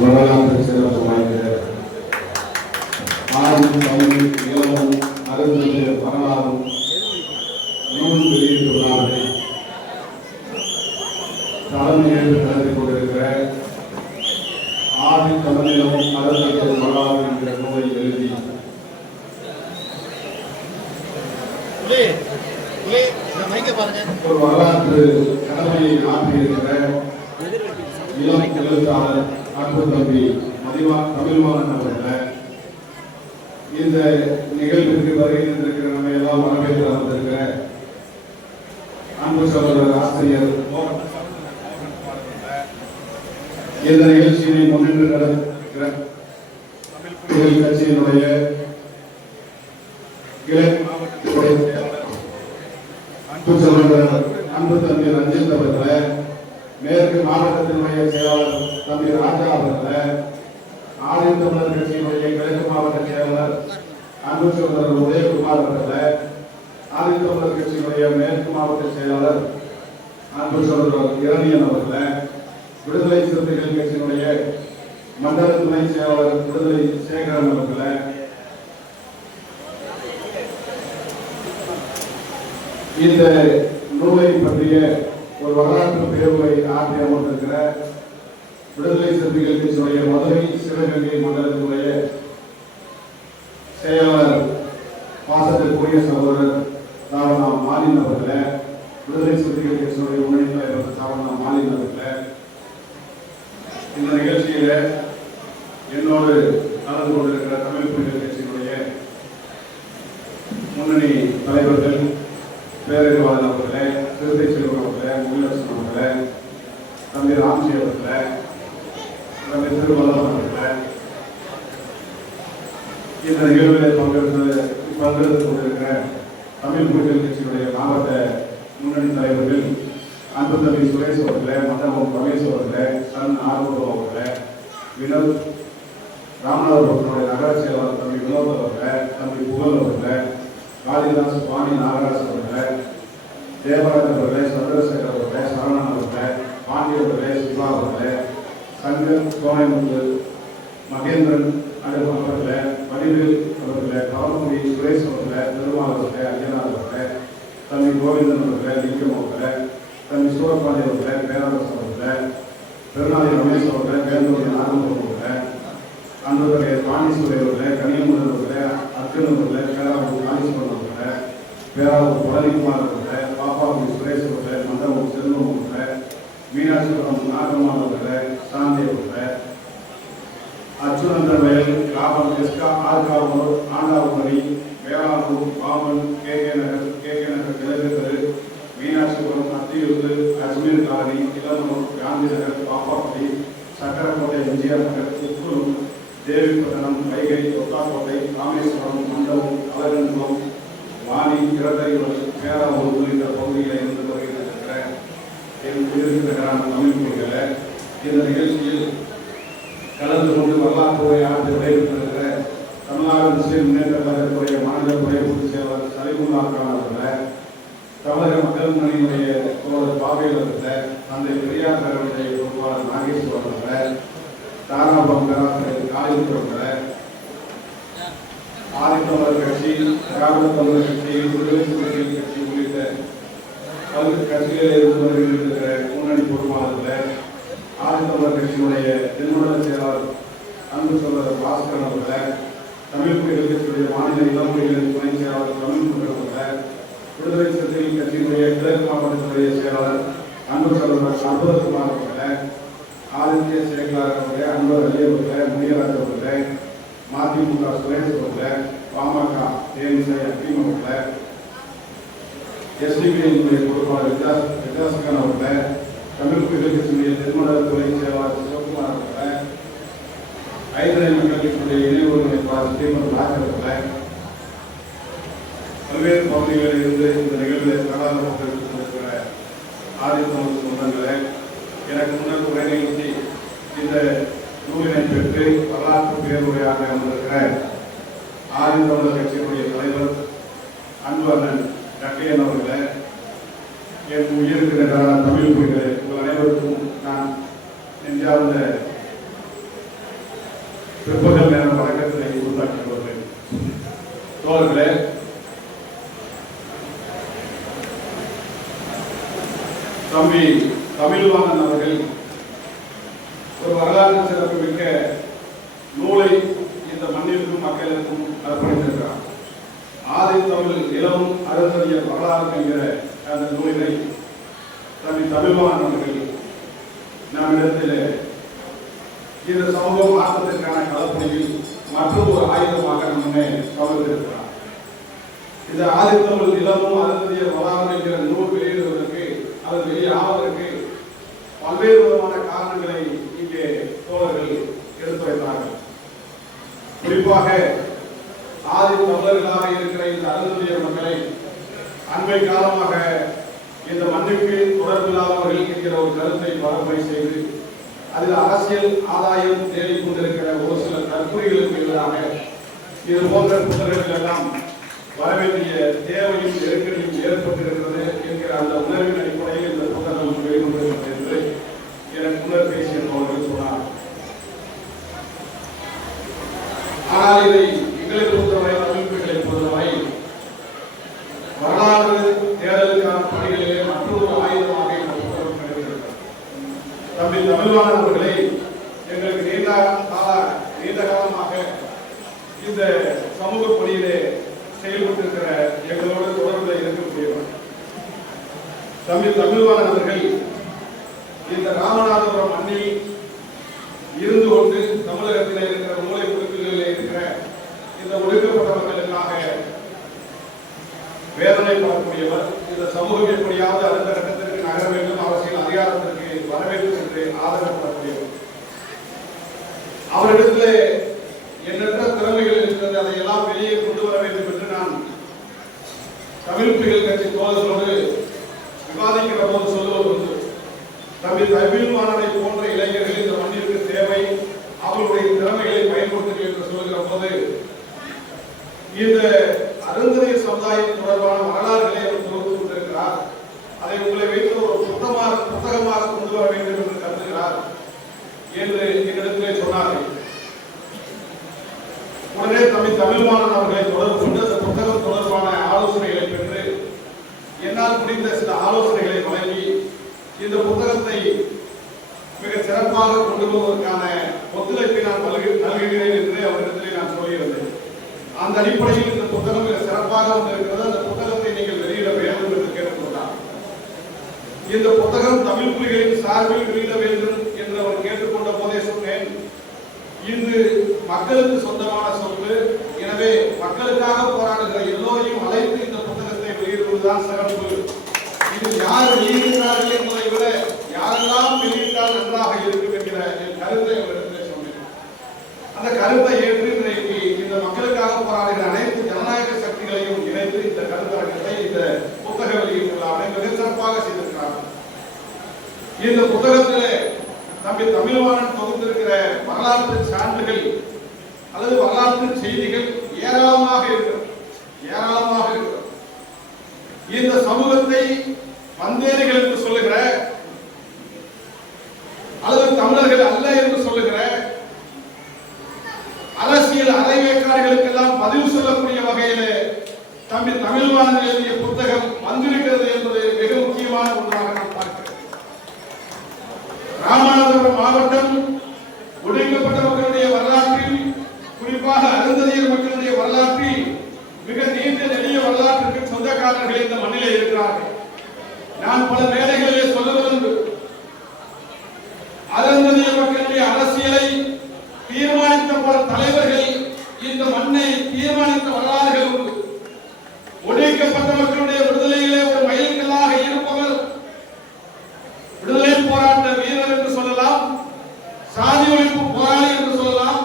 வரலாற்று சிறப்பு வாய்ந்த ஆறும் தமிழ் இளமும் அருந்தது வரலாறும் நூல் வெளியிட்டுள்ளார்கள். தலைமையேற்று நடத்தி கொண்டிருக்கிற ஆதி தமிழிலும் அருந்தது வரலாறு என்கிற நூலை எழுதி ஒரு வரலாற்று கடமையை ஆற்றியிருக்கிற இளம் எழுத்தாளர் அன்பு தம்பி தமிழ்வாணன் அவர்கள் இந்த நிகழ்விற்கு வருகின்ற நம்ம எல்லாம் வரவேற்று வந்திருக்கிற அன்பு சகோதரர் ஆசிரியர் இந்த நிகழ்ச்சியை முன்னின்று நடக்கிற தமிழ் கட்சியினுடைய கிழக்கு மாவட்டத்தினுடைய அன்பு சகோதரர் அன்பு தம்பி ரஞ்சித் அவர்களை, மேற்கு மாவட்டத்தினுடைய செயலாளர் தம்பி ராஜா அவர்களை, ஆதி தமிழர் கட்சியினுடைய கிழக்கு மாவட்ட செயலாளர் அன்பு சகோதரர் உதயகுமார் அவர்களை, ஆதி தமிழர் கட்சியினுடைய மேற்கு மாவட்ட செயலாளர் அன்பு சகோதரர் இரணியன் அவர்களை, விடுதலை சிறுத்தைகள் கட்சியினுடைய மண்டல துணை செயலாளர் விடுதலை சேகரன் அவர்களை, இந்த நூலை பற்றிய ஒரு வரலாற்று பேருவை ஆற்றி அமர்ந்திருக்கிற விடுதலை சிறுத்தைகள் கட்சியினுடைய மதுரை சிவகங்கை மண்டலத்தினுடைய செயலாளர் பாசத்திற்குரிய சகோதரர் சாவண்ணா மாலின் அவர்களை, விடுதலை சிறுத்தைகள் கட்சியினுடைய முன்னணி தலைவர் சாவண்ணா மாலின் அவர்களை, இந்த நிகழ்ச்சியில என்னோடு கலந்து கொண்டிருக்கிற தமிழ் புலிகள் கட்சியினுடைய முன்னணி தலைவர்கள் பேரறிவாளன் அவர்களே, சிறுத்தை செல்வன் அவர்களே, முனிலட்சுமன் அவர்களே, தம்பி ராம்ஜி அவர்களே, தம்பி திருவள்ளம் அவர்களே, இந்த நிகழ்வில் பங்கெடுத்துக் கொண்டிருக்கிற தமிழ் புலிகள் கட்சியினுடைய மாவட்ட முன்னணி தலைவர்கள் அன்பு தம்பி சுரேஷ் அவர்களே, மண்டபம் ரமேஷ் அவர்களே, சன் ஆர்வம் அவர்களே, வினோத் ராமநாதபுரத்தினுடைய நகர செயலாளர் தம்பி வினோத் அவர்களே, தம்பி புகழ் அவர்களே, காளிதாஸ் வாணி நாகராஜ் அவர்களே, தேவராஜ் அவர்களே, சந்திரசேகர் அவர்களே, சரவணன் அவர்களே, பாண்டிய அவர்களே, சிவா அவர்களே, சங்கர் கோயமுத்து, மகேந்திரன் அவர்களே, வடிவேல் அவர்களே, கவர்முடி சுரேஷ் அவர்களே, பெருமாள் அவர்களே, ஐயனார் அவர்களே, தம்பி கோவிந்தன் அவர்களே, லிங்கம் அவர்களே, தம்பி சூரப்பாண்டி அவர்களே, பேரரசு அவர்களே, பெருநாளி ரமேஷ் அவர்களே, வேந்தூரி நாகம்பரம் அவர்களே, அன்பர்களே பாண்டீஸ்வரி அவர்களே, கனியமுதன் அவர்களே, அர்ஜுன் அவர்களே, பேராவூர் காளீஸ்வரன் அவர்களே, பேராவூர் பழனிக்குமார் அவர்களே, பாப்பாவூர் சுரேஷ் அவர்களே, மண்டபம் செல்வம் அவர்களே, மீனாட்சிபுரம் நாகம்மாள் அவர்களே, சாந்தி அவர்களே, அச்சுநந்தர் வயல், காவல் எஸ்கா ஆர்காவூர், ஆண்டாவுமணி, வேளாளூர், பாம்பன், கே நகர் கிழக்கு தெரு, மீனாட்சிபுரம், அத்தியூர், அஜ்மீர் காலனி, இளமனூர், காந்தி நகர், பாப்பாப்பட்டி, சக்கரக்கோட்டை, எம்ஜிஆர் நகர், உப்புரம், தேவிப்பட்டணம், வைகை, ஒத்தாக்கோட்டை, ராமேஸ்வரம், மண்டபம், அலகன்குளம், வாணி, இரட்டையூர், பேராவூர் உள்ளிட்ட பகுதிகளில் இருந்து வருகின்ற என் உயிரிழந்த கிராம தமிழ் மொழிகளை இந்த நிகழ்ச்சியில் கலந்து கொண்டு வரலாற்றுறை ஆண்டு விடைபெற்றிருக்கிற தமிழ்நாடு முஸ்லிம் முன்னேற்ற கழகத்துடைய மாநில துறை பொதுச் செயலாளர் சலிமுல்லா கான் அவர்களை, தமிழக மக்கள் முன்னணியினுடைய தோழர் பாவேல் அவர்களை, தந்தை பெரியார் கழகத்துடைய பொறுப்பாளர் நாகேஸ்வரன் அவர்களை, தாராபுரம் பேராசிரியர் காளிமுத்து அவர்களை, ஆதித்தமிழர் கட்சி, திராவிட தமிழர் கட்சி, விடுதலை சிறுத்தைகள் கட்சி உள்ளிட்ட பல்வேறு கட்சிகளில் இருந்து வருகின்ற முன்னணி பொறுப்பாளர்களை, ஆதித்தமிழர் கட்சியினுடைய தென்மண்டல செயலாளர் அன்பு சகோதரர் பாஸ்கரன் அவர்களை, தமிழ் புலிகள் கட்சியுடைய மாநில இளமொழிகளின் துணை செயலாளர் தமிழ் புலிகள் அவர்களை, விடுதலை சிறுத்தைகள் கட்சியினுடைய கிழக்கு மாவட்டத்தினுடைய செயலாளர் அன்பு சகோதரர் அற்புதகுமார் அவர்களை, ஆதித்ய சேகர் அவர்களே, அன்பர் அலி அவர்களே, முனியராஜ் அவர்களே, மதிமுக சுரேஷ் அவர்களே, பாமக தேனிசை அக்கீம் அவர்களே, எஸ்டிபிஐ பொறுப்பாளர் வித்யாசகன் அவர்களே, தமிழ் புலிகள் கட்சியினுடைய தென்மண்டல துணை செயலாளர் சிவகுமார் அவர்களே, ஐதரை மக்கள் கட்சியுடைய இணை ஒருங்கிணைப்பாளர் ஸ்ரீமன் ராஜ் அவர்களே, பல்வேறு பகுதிகளில் இருந்து இந்த நிகழ்வில் கலாச்சாரத்தில் இருக்கிற ஆதித்தமிழ் சொந்தங்களே, எனக்கு முன்னர் உரை நிகழ்ச்சி என்கிற பிற்பகல் நேர வழக்கத்தை உருவாக்கி வருகிறேன். தோழர்களே, தம்பி தமிழ்வாணன் அவர்கள் ஒரு வரலாற்று சிறப்பு மிக்க நூலை இந்த மண்ணிற்கும் மக்களுக்கும் அர்ப்பணித்திருக்கிறார். ஆதி தமிழ் இளம் அருந்தறிய வரலாறு என்கிற அந்த நூலினை தம்பி தமிழ்வாணன் அவர்கள் நம்மிடத்தில் இந்த சமூக மாற்றத்திற்கான கலப்பணியில் மற்றொரு ஒரு ஆயுதமாக நம்மை கவர்ந்திருக்கிறார். இந்த ஆதித்தமிழ் இளமும் அருந்தறிய வரலாறு என்கிற நூல் வெளியிடுவதற்கு அது வெளியாவதற்கு பல்வேறு விதமான காரணங்களை இங்கே தோழர்கள் எடுத்துரைத்தார்கள். குறிப்பாக ஆதி தமிழர்களாக இருக்கிற இந்த அருந்தறிய மக்களை அண்மை காலமாக இந்த மண்ணுக்கு தொடர்பில்லாதவர்கள் என்கிற ஒரு கருத்தை பரப்புரை செய்து அதில் அரசியல் ஆதாயம் தேடிக் கொண்டிருக்கிற ஒரு சில தற்கொலைகளுக்கு எதிராக இது போன்ற புத்தகங்கள் எல்லாம் வரவேண்டிய தேவையும் நெருக்கடியும் ஏற்பட்டிருக்கிறது என்கிற அந்த உணர்வின் அடிப்படையில் இந்த புத்தகம் வெளிவந்திருக்கிறது என்று எனக்கு முன்னர் பேசிய அவர்கள் சொன்னார். ஆனால் இதை எங்களை பொறுத்தவரை அமைப்புகளை பொறுத்தவரை வரலாறு தேடலுக்கான பணிகளிலே மற்றொரு ஆயுதமாக இந்த புத்தகம் கிடைக்கிறது. தம்பி தமிழ்வாணன் அவர்களை எங்களுக்கு நீண்ட காலமாக இந்த சமூக பணியிலே செயல்பட்டிருக்கிற எங்களோடு தொடர்பில் இருக்கக்கூடியவர். தம்பி தமிழ்வாணன் அவர்கள் இந்த ராமநாதபுரம் மண்ணில் இருந்து கொண்டு தமிழகத்தில் இருக்கிற மூலை முடுக்குகளில் இருக்கிற இந்த ஒடுக்கப்பட்ட மக்களுக்காக வேதனைப்படக்கூடியவர். இந்த சமூகம் எப்படியாவது அடுத்த கட்டத்திற்கு நகர வேண்டும், அரசியல் அதிகாரத்திற்கு வர வேண்டும் என்று ஆதரப்படக்கூடியவர். அவரிடத்திலே எண்ணற்ற திறமைகள் இருக்கிறது, அதையெல்லாம் வெளியே கொண்டு வர வேண்டும் என்று நான் தமிழ் புலிகள் கட்சி தோழர்களோடு விவாதிக்கிற போது சொல்லுவது உண்டு. தம்பி தமிழ்வாணனை போன்ற இளைஞர்கள் இந்த மண்ணிற்கு தேவை, அவர்களுடைய திறமைகளை பயன்படுத்துங்கள் என்று சொல்கிற போது இந்த அருந்தறிய சமுதாயம் தொடர்பான வரலாறுகளை அவர் தொகுத்து கொண்டிருக்கிறார். அதை உங்களை வைத்து ஒரு புத்தகமாக கொண்டு வர வேண்டும் என்று கருதுகிறார் என்று என்னிடத்திலே சொன்னார்கள். உடனே தம்பி தமிழ்வாணன் அவர்களை தொடர்பு கொண்டு அந்த புத்தகம் தொடர்பான ஆலோசனைகளை பெற்று என்னால் முடிந்த சில ஆலோசனைகளை வழங்கி இந்த புத்தகத்தை மிக சிறப்பாக கொண்டு வருவதற்கான ஒத்துழைப்பை நான் நல்கிறேன் என்று அவரிடத்திலே நான் சொல்லியிருந்தேன். அந்த அடிப்படையில் இந்த புத்தகம் மிக சிறப்பாக வந்திருக்கிறது. அந்த புத்தகத்தை நீங்கள் வெளியிட வேண்டும் என்று கேட்டுக்கொண்டார். இந்த புத்தகம் தமிழ் புலிகளின் சார்பில் வெளியிட வேண்டும் என்று அவர் கேட்டுக்கொண்ட போதே சொன்னேன், இது மக்களுக்கு சொந்தமான சொத்து, எனவே மக்களுக்காக போராடுகிற எல்லோரையும் அழைத்து இந்த புத்தகத்தை வெளியிடுவதுதான் சிறப்பு. இது யார் வெளியிடுகிறார்கள் என்பதை விட யாரெல்லாம் வெளியிட்டால் நன்றாக இருக்கும் என்கிற என் கருத்தை அவரிடத்திலே சொன்னேன். அந்த கருத்தை ஏற்று இன்றைக்கு இந்த மக்களுக்காக போராடுகிற அனைத்து ஜனநாயக சக்திகளையும் இணைத்து இந்த கருத்தரங்கத்தை இந்த புத்தக வெளியீட்டு விழாவை மிக சிறப்பாக செய்திருக்கிறார்கள். இந்த புத்தகத்திலே தம்பி தமிழ்வாணன் தொகுத்திருக்கிற வரலாற்று சான்றுகள் அல்லது வரலாற்று செய்திகள் ஏராளமாக இருக்கிறது. இந்த சமூகத்தை வந்தேரிகள் என்று சொல்லுகிற அல்லது தமிழர்கள் அல்ல என்று சொல்லுகிற அரசியல் அரைவேக்காடுகளுக்கெல்லாம் பதில் சொல்லக்கூடிய வகையிலே தம்பி தமிழ்வாணன் எழுதிய புத்தகம் வந்திருக்கிறது என்பது மிக முக்கியமான ஒன்றாக நாம் பார்க்கிறோம். ராமநாதபுரம் மாவட்டம் ஒடுக்கப்பட்ட மக்களுடைய வரலாற்றில், குறிப்பாக அருந்ததியர் மக்களுடைய வரலாற்றில் மிக நீண்ட நெடிய வரலாற்றுக்கு சொந்தக்காரர்கள் இந்த மண்ணிலே இருக்கிறார்கள். நான் பல மேடைகளிலே சொல்லுவது அருந்ததிய மக்களுடைய அரசியலை தீர்மானித்த பல தலைவர்கள் இந்த மண்ணை தீர்மானித்த வரலாறுகள் உண்டு. ஒடுக்கப்பட்ட மக்களுடைய விடுதலையிலே ஒரு மைல்கல்லாக இருப்பவர் விடுதலை போராட்ட வீரர் என்று சொல்லலாம், சாதி ஒழிப்பு போராளி என்று சொல்லலாம்.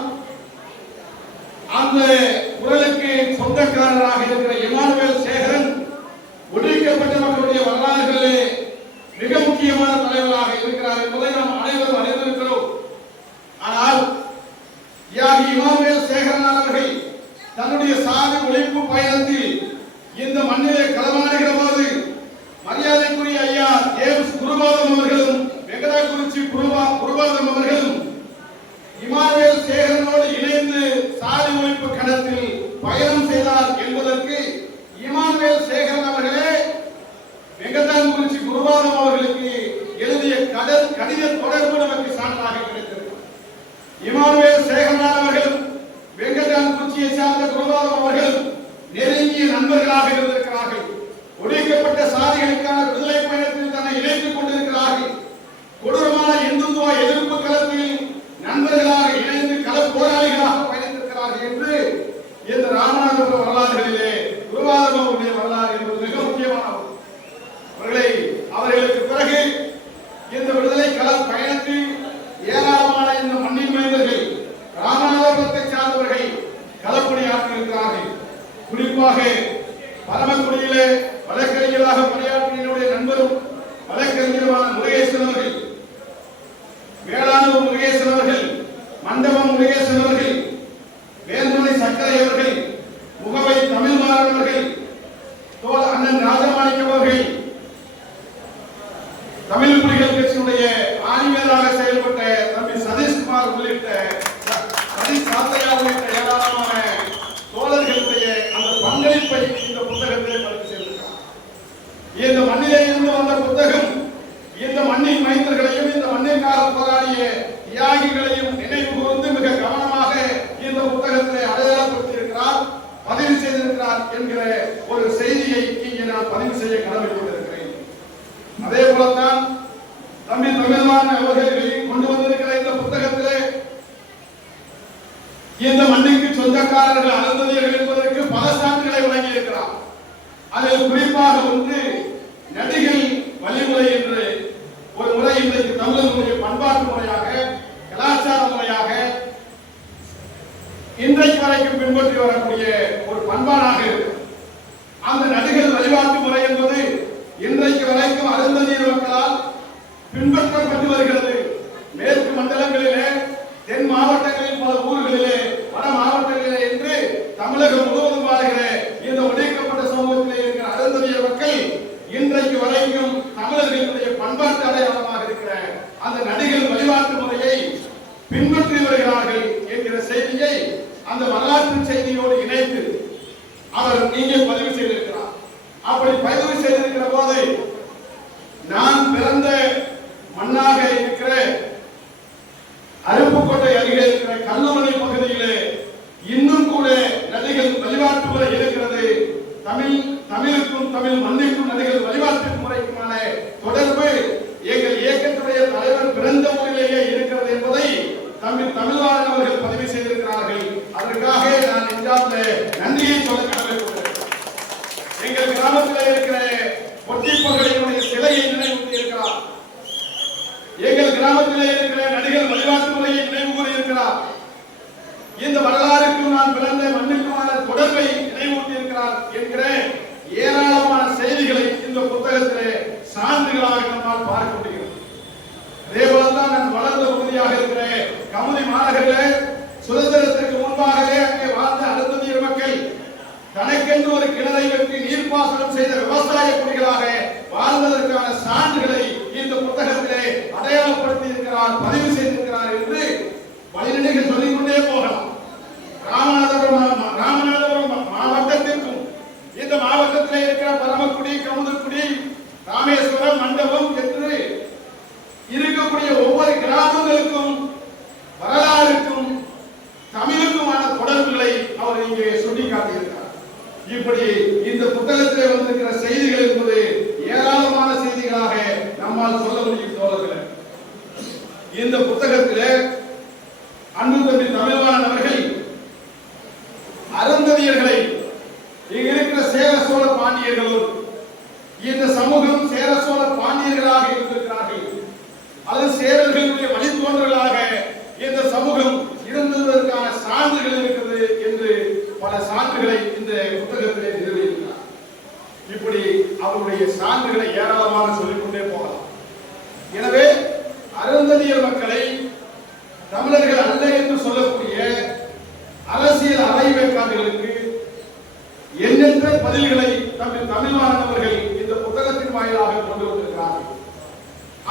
அந்த குரலுக்கு சொந்தக்காரராக இருக்கிற இமானுவேல் சேகரன் ஒடுக்கப்பட்ட மக்களுடைய வரலாறுகளிலே மிக முக்கியமான தலைவராக இருக்கிறார் என்பதை நாம் அனைவரும் அறிந்திருக்கிறோம். ஆனால் தியாகி இமானுவேல் சேகரன் அவர்கள் தன்னுடைய சாதி ஒழிப்பு இமானுவேல் சேகரனார் அவர்கள், வெங்கடான் குறிச்சியை சார்ந்த குருவாதம் அவர்கள் நெருங்கிய நண்பர்களாக இருந்திருக்கிறார்கள். ஒடுக்கப்பட்ட சாதிகளுக்கான விடுதலை பயணத்தில் தன்னை இணைத்துக் கொண்டிருக்கிறார்கள். கொடூரமான இந்துத்துவ எதிர்ப்பு களத்தில் நண்பர்களாக இணைந்து கள போராளிகளாக பயணித்திருக்கிறார்கள் என்று இந்த ராமநாதபுரம் வரலாறுகளிலே குருவாதம் அவருடைய வரலாறு என்பது மிக முக்கியமானது. அவர்களுக்கு பிறகு இந்த விடுதலை கள பயணத்தில் ஏராளமான இந்த மண்ணின் மைந்தர்கள், ராமநாதபுரத்தை சார்ந்தவர்கள் களப்பணியாற்றியிருக்கிறார்கள். குறிப்பாக பரமக்குடியிலே வழக்கறிஞராக பணியாற்றிய நண்பரும் வழக்கறிஞருமான முருகேசன் அவர்கள், வேளாண் முருகேசன் அவர்கள், மண்டபம் முருகேசன் அவர்கள், வேர்மலை சக்கரை அவர்கள், முகவை தமிழ்மாறன் அவர்கள், தோல் அண்ணன் ராஜமாணிக்கம் அவர்கள், தமிழ் புலிகள் கட்சியினுடைய ஆணிவேராக செயல்பட்ட தம்பி சதீஷ்குமார் உள்ளிட்ட சதீஷ் சாத்தையா உள்ளிட்ட ஏராளமான தோழர்களுடைய அந்த பங்களிப்பை இந்த புத்தகத்தை பதிவு செய்திருக்கிறார். இந்த மண்ணிலே இருந்து வந்த புத்தகம் இந்த மண்ணின் மைந்தர்களையும் இந்த மண்ணிற்காக போராடிய தியாகிகளையும் நினைவு கூர்ந்து மிக கவனமாக இந்த புத்தகத்தை அடையாளப்படுத்தியிருக்கிறார், பதிவு செய்திருக்கிறார் என்கிற ஒரு செய்தியை இங்கே நான் பதிவு செய்ய கடமைப்பட்டிருக்கிறேன். அதே போலத்தான் தம்பி தமிழ்மாறன் அவர்கள் கொண்டு வந்திருக்கிற இந்த புத்தகத்திலே இந்த மண்ணுக்கு சொந்தக்காரர்கள் அருந்ததியர்கள் என்பதற்கு பல சான்றுகளை வழங்கி இருக்கிறார். அதில் குறிப்பாக ஒன்று நடிகை வழிமுறை என்று ஒரு முறை இன்றைக்கு தமிழர்களுடைய பண்பாட்டு முறையாக கலாச்சார முறையாக இன்றைக்கு வரைக்கும் பின்பற்றி வரக்கூடிய ஒரு பண்பாடாக இருக்கு. அந்த நடிகர் வழிபாட்டு முறை என்பது இன்றைக்கு வரைக்கும் அருந்ததியர் மக்களால் பின்பற்றப்பட்டு வருகிறது. மேற்கு மண்டலங்களிலே, தென் மாவட்டங்களில், பல ஊர்களிலே, வட மாவட்டங்களிலே என்று தமிழகம் முழுவதும் வாழ்கிற இந்த ஒடுக்கப்பட்ட சமூகத்திலே இருக்கிற அருந்ததியர் மக்கள் இன்றைக்கு வரைக்கும் தமிழர்களுடைய பண்பாட்டு அடையாளமாக இருக்கிற அந்த நடிகர் வழிபாட்டு முறையை பின்பற்றி வருகிறார்கள் என்கிற செய்தியை அந்த வரலாற்று செய்தியோடு இணைத்து அவர் நீங்க பதிவு செய்திருக்கிறார். அப்படி பதிவு செய்திருக்கிற போது நான் பிறந்த மண்ணாக இருக்கிற அருப்புக்கோட்டை அருகே இருக்கிற கல்லூரணி பகுதியிலே இன்னும் கூட நடிகர் வழிபாட்டு முறை இருக்கிறது. தமிழுக்கும் தமிழ் மண்ணிற்கும் நடிகர் வழிபாட்டு முறைக்குமான தொடர்பு எங்கள் இயக்கத்துடைய தலைவர் பிறந்த ஊரிலேயே இருக்கிறது என்பதை தம்பி தமிழ்வாணன் அவர்கள் பதிவு செய்திருக்கிறார்கள். அதற்காக நான் நெஞ்சார்ந்த நன்றியை சொல்ல கடமைப்பட்டிருக்கிறேன். எங்கள் கிராமத்தில் இருக்கிற பொட்டிப்பொங்கலினுடைய சிலையை நினைவுறுத்தி இருக்கிறார். எங்கள் கிராமத்தில் இருக்கிற நடிகர் வழிபாட்டு முறையை நினைவு கூறியிருக்கிறார். இந்த வரலாறுக்கும் நான் பிறந்த மண்ணுக்குமான தொடர்பை நினைவூட்டி இருக்கிறார் என்கிற ஏராளமான செய்திகளை இந்த புத்தகத்திலே சான்றுகளாக நம்மால் பார்க்க முடிகிறது. அதே போலதான் நான் வளர்ந்த பகுதியாக இருக்கிற கமுதி மாநகரிலே சுதந்திரத்திற்கு முன்பாகவே அங்கே வாழ்ந்த அருந்ததியர் மக்கள் தனக்கென்று ஒரு கிணறை வெட்டி நீர்ப்பாசனம் செய்த விவசாய குடிகளாக வாழ்ந்ததற்கான சான்றுகளை இந்த புத்தகத்திலே அடையாளப்படுத்தி இருக்கிறார், பதிவு செய்திருக்கிறார் என்று வழிநடைகள் சொல்லிக்கொண்டே போகலாம். ராமநாதபுரம் மாவட்டத்திற்கும் இந்த மாவட்டத்தில் இருக்கிற பரமக்குடி, கமுதக்குடி, ராமேஸ்வரம், மண்டபம் என்று இருக்கக்கூடிய ஒவ்வொரு கிராமங்களுக்கும் வரலாறுக்கும் தமிழுக்குமான தொடர்புகளை அவர் இங்கே சுட்டிக்காட்டியிருக்கிறார். இப்படி இந்த புத்தகத்திலே வந்திருக்கிற செய்திகள் என்பது ஏராளமான செய்திகளாக நம்மால் சொல்ல முடியும் தோழர்களே. இந்த புத்தகத்திலே அன்பு தம்பி தமிழ்வாணன் அவர்கள் அருந்ததியர்களை இங்க இருக்கிற சேர சோழ பாண்டியர்களோடு இந்த சமூகம் சேர சோழ பாண்டியர்களாக இருந்திருக்கிறார்கள், அது சேரர்களுடைய வழித்தோன்றலாக இந்த சமூகம் இருந்ததற்கான சான்றுகள் இருக்கிறது என்று பல சான்றுகளை இந்த புத்தகத்திலே நிறுவியிருக்கிறார். இப்படி அவருடைய சான்றுகளை ஏராளமாக சொல்லிக்கொண்டே போகலாம். எனவே அருந்ததியர் மக்களை தமிழர்கள் அல்ல என்று சொல்லக்கூடிய அரசியல் அரைவேக்காடுகளுக்கு எண்ணற்ற பதில்களை தமிழ்வாணன் அவர்கள் இந்த புத்தகத்தின் வாயிலாக கொண்டு வந்திருக்கிறார்கள்.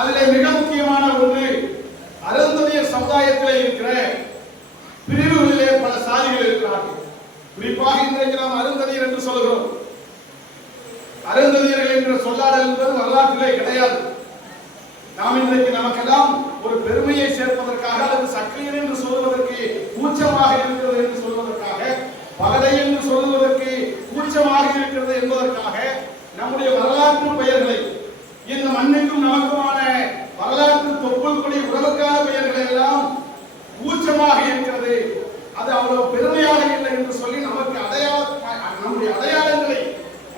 அதிலே மிக முக்கியமான ஒன்று, அருந்ததியர் சமுதாயத்திலே இருக்கிற பிரிவுகளிலே பல சாதிகள் இருக்கிறார்கள். குறிப்பாக இன்றைக்கு நாம் அருந்ததியர் என்று சொல்கிறோம். அருந்ததியர்கள் என்ற சொல்லாடல் என்பது வரலாற்றிலே கிடையாது. நாம் இன்றைக்கு நமக்கெல்லாம் ஒரு பெருமையை சேர்ப்பதற்காக அல்லது சக்கிலியன் என்று சொல்வதற்கு கூச்சமாக இருக்கிறது என்று சொல்வதற்காக, பகடை என்று சொல்வதற்கு கூச்சமாக இருக்கிறது என்பதற்காக நம்முடைய வரலாற்று பெயர்களை, இந்த மண்ணுக்கும் நமக்குமான வரலாற்று தொப்புள் கொடி உறவுக்கான பெயர்களை எல்லாம் கூச்சமாக இருக்கிறது, அது அவ்வளவு பெருமையாக இல்லை என்று சொல்லி நமக்கு நம்முடைய அடையாளங்களை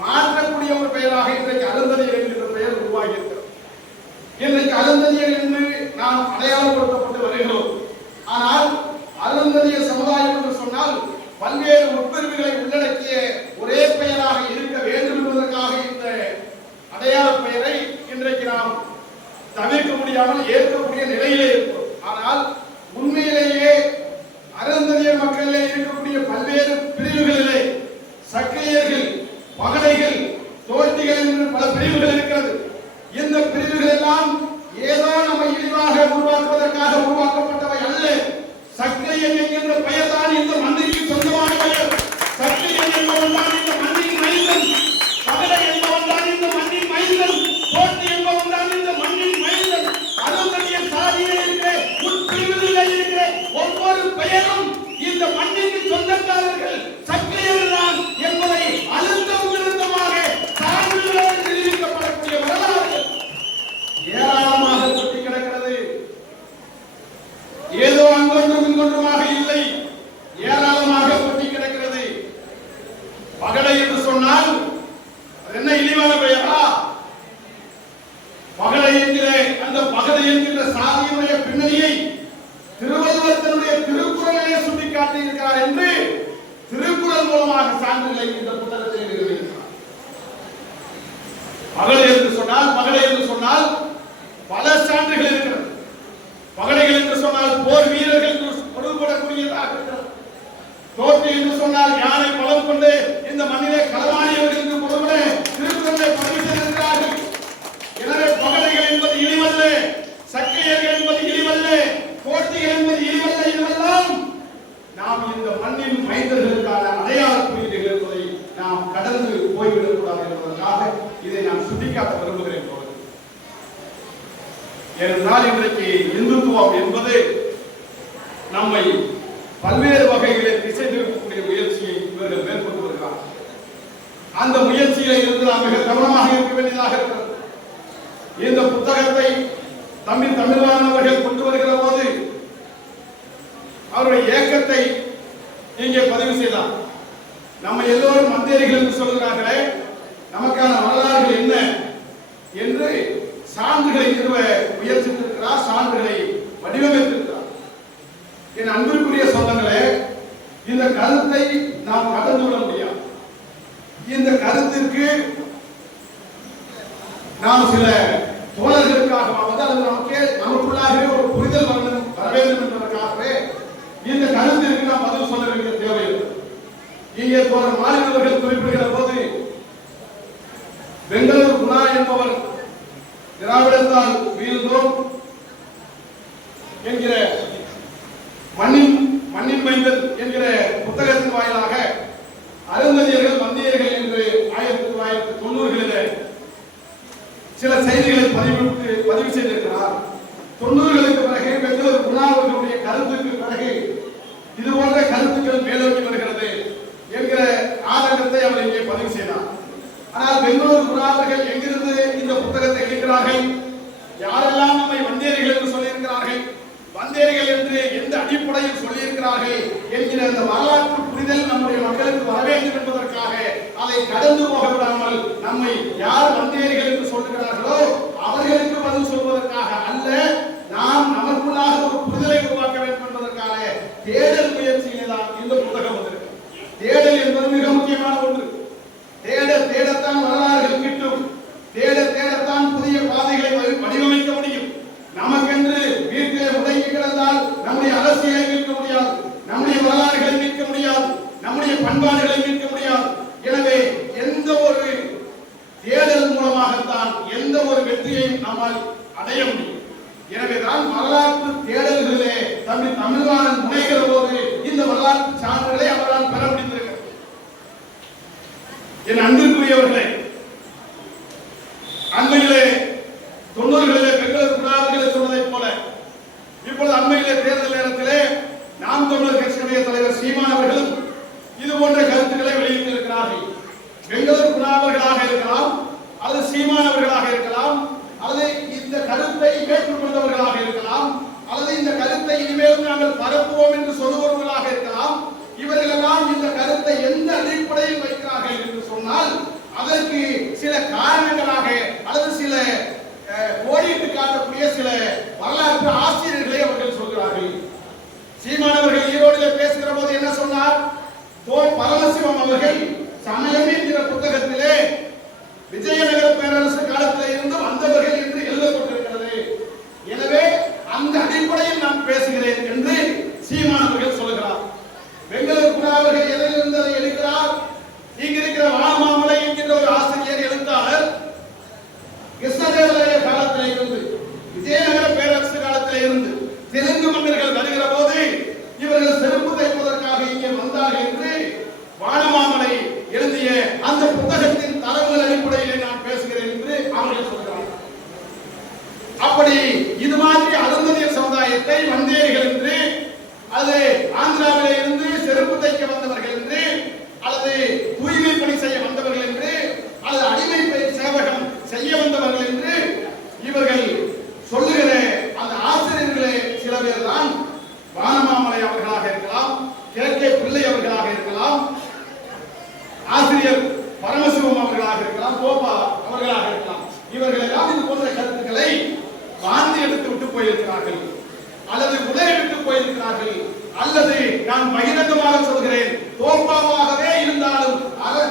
மாற்றக்கூடிய ஒரு பெயராக இன்றைக்கு அருந்ததியர் என்கிற பெயர் உருவாகி இருக்கிறது. இன்றைக்கு அருந்ததியர் என்று நாம் அடையாளப்படுத்தப்பட்டு வருகிறோம். ஆனால் அருந்ததியர் சமுதாயம் என்று சொன்னால் பல்வேறு உட்பிரிவுகளை உள்ளடக்கிய ஒரே பெயராக இருக்க வேண்டும் என்பதற்காக இந்த அடையாள பெயரை இன்றைக்கு நாம் தவிர்க்க முடியாமல் ஏற்கக்கூடிய நிலையிலே இருக்கிறோம். ஆனால் உண்மையிலேயே அருந்ததியர் மக்களிலே இருக்கக்கூடிய பல்வேறு பிரிவுகளிலே சக்கிலியர்கள், பகடைகள், தோட்டிகள் என்று பல பிரிவுகள் இருக்கிறது. இந்த பிரிவுகள் எல்லாம் ஏதோ நம்ம இழிவாக உருவாக்குவதற்காக உருவாக்கப்பட்டவை அல்ல. சக்கிலியன் என்கின்ற பெயர் தான் இந்த மண்ணிற்கு சொந்தமான பெயர். சக்கிலியன் என்பவன் தான் இந்த மண்ணின் மைந்தன். பகடை என்பவன் தான் இந்த மண்ணின் மைந்தன். தோட்டி என்பவன் தான் இந்த மண்ணின் மைந்தன். அருந்ததியர் சாதியில் இருக்கிற உட்பிரிவுகளில் இருக்கிற ஒவ்வொரு பெயரும் இந்த மண்ணிற்கு சொந்தக்காரர்கள் சக்கிலியர்கள் தான் என்பதை அழுத்தம் திருத்தமாக சான்றுகளோடு நிரூபிக்கப்படக்கூடிய வரலாறு ஏராளமாக கொட்டி கிடக்கிறது. ஏதோ அங்கொன்றும் இங்கொன்றுமாக இல்லை, ஏராளமாக கொட்டி கிடக்கிறது. பகடை என்று சொன்னால் என்ன இழிவான பெயரா? பகடை என்கிற அந்த பகடை என்கிற சாதியினுடைய பின்னணியை திருவள்ளுவர் தன்னுடைய திருக்குறளிலே சுட்டிக்காட்டி இருக்கிறார் என்று திருக்குறள் மூலமாக சான்றுகளை இந்த புத்தகத்தில் நிரூபிக்கிறார். பகடை என்று சொன்னால் பல சான்றுகள் இருக்கிறது. பகடைகள் என்று சொன்னால் போர் வீரர்கள் பொருள்படக்கூடியதாக இருக்கிறது. தோட்டி என்று சொன்னால் யானை பலம் கொண்டு இந்த மண்ணிலே களமாடியவர்கள் என்று பொருள்பட திருக்குறளை பதிவு செய்திருக்கிறார்கள். எனவே பகடைகள் என்பது இழிவல்ல, சக்கிலியர்கள் என்பது இழிவல்ல, தோட்டிகள் என்பது இழிவல்ல. இதுவெல்லாம் நாம் இந்த மண்ணின் மைந்தர்களுக்கான அடையாள குறியீடுகள் என்பதை நாம் கடந்து போய்விடக் கூடாது என்பதற்காக இதை நான் சுட்டிக்காட்ட விரும்புகிறேன். ஏனென்றால் இன்றைக்கு இந்துத்துவம் என்பது நம்மை பல்வேறு வகைகளில் திசை திருப்பக்கூடிய முயற்சியை இவர்கள் மேற்கொண்டு வருகிறார்கள். அந்த முயற்சியில இருந்து நாம் மிக கவனமாக இருக்க வேண்டியதாக இருக்கிறது. இந்த புத்தகத்தை தமிழ்வாணன் அவர்கள் கொண்டு வருகிற போது அவருடைய இயக்கத்தை இங்கே பதிவு செய்தார். நம்ம எல்லோரும் மந்திரிகள் என்று சொல்கிறார்களே, நமக்கான வரலாறுகள் என்ன என்று சான்றுகளை நிறுவ முயற்சித்திருக்கிறார், சான்றுகளை வடிவமைத்திருக்கிறார். என் அன்பிற்குரிய சொந்தங்களே, இந்த கருத்தை நாம் கடந்து விட முடியாது. இந்த கருத்திற்கு நாம் சில தோழர்களுக்காகவாவது அல்லது நமக்குள்ளாகவே ஒரு புரிதல் வர வேண்டும் என்பதற்காகவே இந்த கருத்திற்கு நாம் பதில் சொல்ல வேண்டிய தேவை இருக்கிறது. இங்கே தோழர் மாநிலவர்கள் குறிப்பிடுகிற போது பெங்களூர் குணா என்பவர் திராவிடத்தால் வீழ்ந்தோம் என்கிற மண்ணின் மைந்தன் என்கிற புத்தகத்தின் வாயிலாக அருந்ததியர்கள் வந்தியர்கள் என்று 1990களில் சில செய்திகளை பதிவு செய்திருக்கிறார். 90களுக்கு பிறகு பெங்களூர் குணாவர்களுடைய கருத்துக்கு பிறகு இது போன்ற கருத்துக்கள் மேலோங்கி வருகிறது என்கிற ஆதங்கத்தை அவர் இங்கே பதிவு செய்தார். ஆனால் பெங்களூர் குணாவர்கள் எங்கிருந்து இந்த புத்தகத்தை எழுதுகிறார்கள், யாரெல்லாம் நம்மை வந்தேரிகள் என்று சொல்லியிருக்கிறார்கள், வந்தேரிகள் என்று எந்த அடிப்படையில் சொல்லியிருக்கிறார்கள் என்கிற அந்த வரலாற்று புரிதல் நம்முடைய மக்களுக்கு வர வேண்டும் என்பதற்காக அதை கடந்து போக விடாமல் நம்மை யார் வந்தேரிகள் என்று சொல்லுகிறார்களோ அவர்களுக்கு பதில் சொல்வதற்காக அல்ல, நாம் நமக்குள்ளாக ஒரு புரிதலை உருவாக்க வேண்டும் என்பதற்காக தேடல் முயற்சியிலே தான் இந்த புத்தகம் வந்திருக்கு. தேடல் என்பது மிக முக்கியமான ஒன்று. தேடத்தான் வரலாறுகள் கிட்டும், தேடத்தான் புதிய பாதைகளை வடிவமைக்க முடியும். நமக்கென்று வீட்டிலே முடங்கி கிடந்தால் நம்முடைய அரசியலை மீட்க முடியாது, நம்முடைய வரலாறுகளை மீட்க முடியாது, நம்முடைய பண்பாடுகளை மீட்க முடியாது. எனவே எந்த ஒரு தேடல் மூலமாகத்தான் எந்த ஒரு வெற்றியையும் நம்மால் அடைய முடியும். எனவேதான் வரலாற்று தேடல்களிலே தமிழ்வாணன் முனைகிற போது இந்த வரலாற்று சான்றுகளை அவரால் பெற முடிந்திருக்கிறது. என் அன்பிற்குரியவர்களே, அண்மையிலே 90களிலே பெங்களூர் குணாவர்களை சொன்னதைப் போல தேர்தல் நேரத்திலே நாம் தமிழர் கட்சியுடைய தலைவர் சீமான் அவர்களும் இது போன்ற கருத்துக்களை வெளியிட்டிருக்கிறார்கள். பெங்களூர் குணாவர்களாக இருக்கலாம், அல்லது சீமான் அவர்களாக இருக்கலாம், அல்லது இந்த கருத்தை ஏற்றுக்கொண்டவர்களாக இருக்கலாம், அல்லது இந்த கருத்தை இனிமேல் நாங்கள் பரப்புவோம் என்று சொல்லுபவர்களாக இருக்கலாம். இவர்களெல்லாம் இந்த கருத்தை எந்த அடிப்படையில் வைக்கிறார்கள் என்று சொன்னால் அதற்கு சில காரணங்களாக அல்லது சில கோடிட்டு காட்டக்கூடிய சில வரலாற்று ஆசிரியர்களை அவர்கள் சொல்கிறார்கள். சீமானவர்கள் ஈரோடிலே பேசுகிற போது என்ன சொன்னார்? பரமசிவம் அவர்கள் சமயம் என்கிற புத்தகத்திலே விஜயநகர பேரரசு காலத்தில் இருந்து வந்தவர்கள் என்று எழுதப்பட்டிருக்கிறது. எனவே அந்த அடிப்படையில் நான் பேசுகிறேன் என்று சீமானவர்கள் சொல்கிறார். பெங்களூர் குணாவர்கள் எதிலிருந்து அதை எடுக்கிறார்? இங்க இருக்கிற வானமாமலை என்கிற ஒரு ஆசிரியர் எழுத்தாளர் கிருஷ்ணதேவராய காலத்திலே இருந்து விஜயநகர பேரரசு காலத்திலே இருந்து தெலுங்கு மன்னர்கள் வருகிற போது இவர்கள் செருப்பு தைப்பதற்காக இங்கே வந்தார்கள் என்று வானமாமலை எழுதிய அந்த புத்தகத்தின் தரவுகள் அடிப்படையிலே நான் பேசுகிறேன் என்று அவர்கள் சொல்கிறார்கள். அப்படி இது மாதிரி அருந்ததியர் சமுதாயத்தை வந்தேரிகள் என்று, அது ஆந்திராவிலே இருந்து செருப்பு தைக்க வந்தவர்கள் என்று, அல்லது தூய்மை பணி செய்ய வந்தவர்கள் என்று, அல்லது அடிமை சேவகம் செய்ய வந்தவர்கள் என்று இவர்கள் சொல்லுகிற அந்த ஆசிரியர்களே சில பேர் தான் வானமாமலை அவர்களாக இருக்கலாம், கே பிள்ளை அவர்களாக இருக்கலாம், ஆசிரியர் பரமசிவம் அவர்களாக இருக்கலாம், கோபா அவர்களாக இருக்கலாம். இவர்கள் எல்லாம் இது போன்ற கருத்துக்களை வாந்தி எடுத்து விட்டு போயிருக்கிறார்கள், அல்லது உதவி விட்டு போயிருக்கிறார்கள், அல்லது நான் பகிரங்கமாக சொல்கிறேன், கோபாவாகவே இருந்தாலும்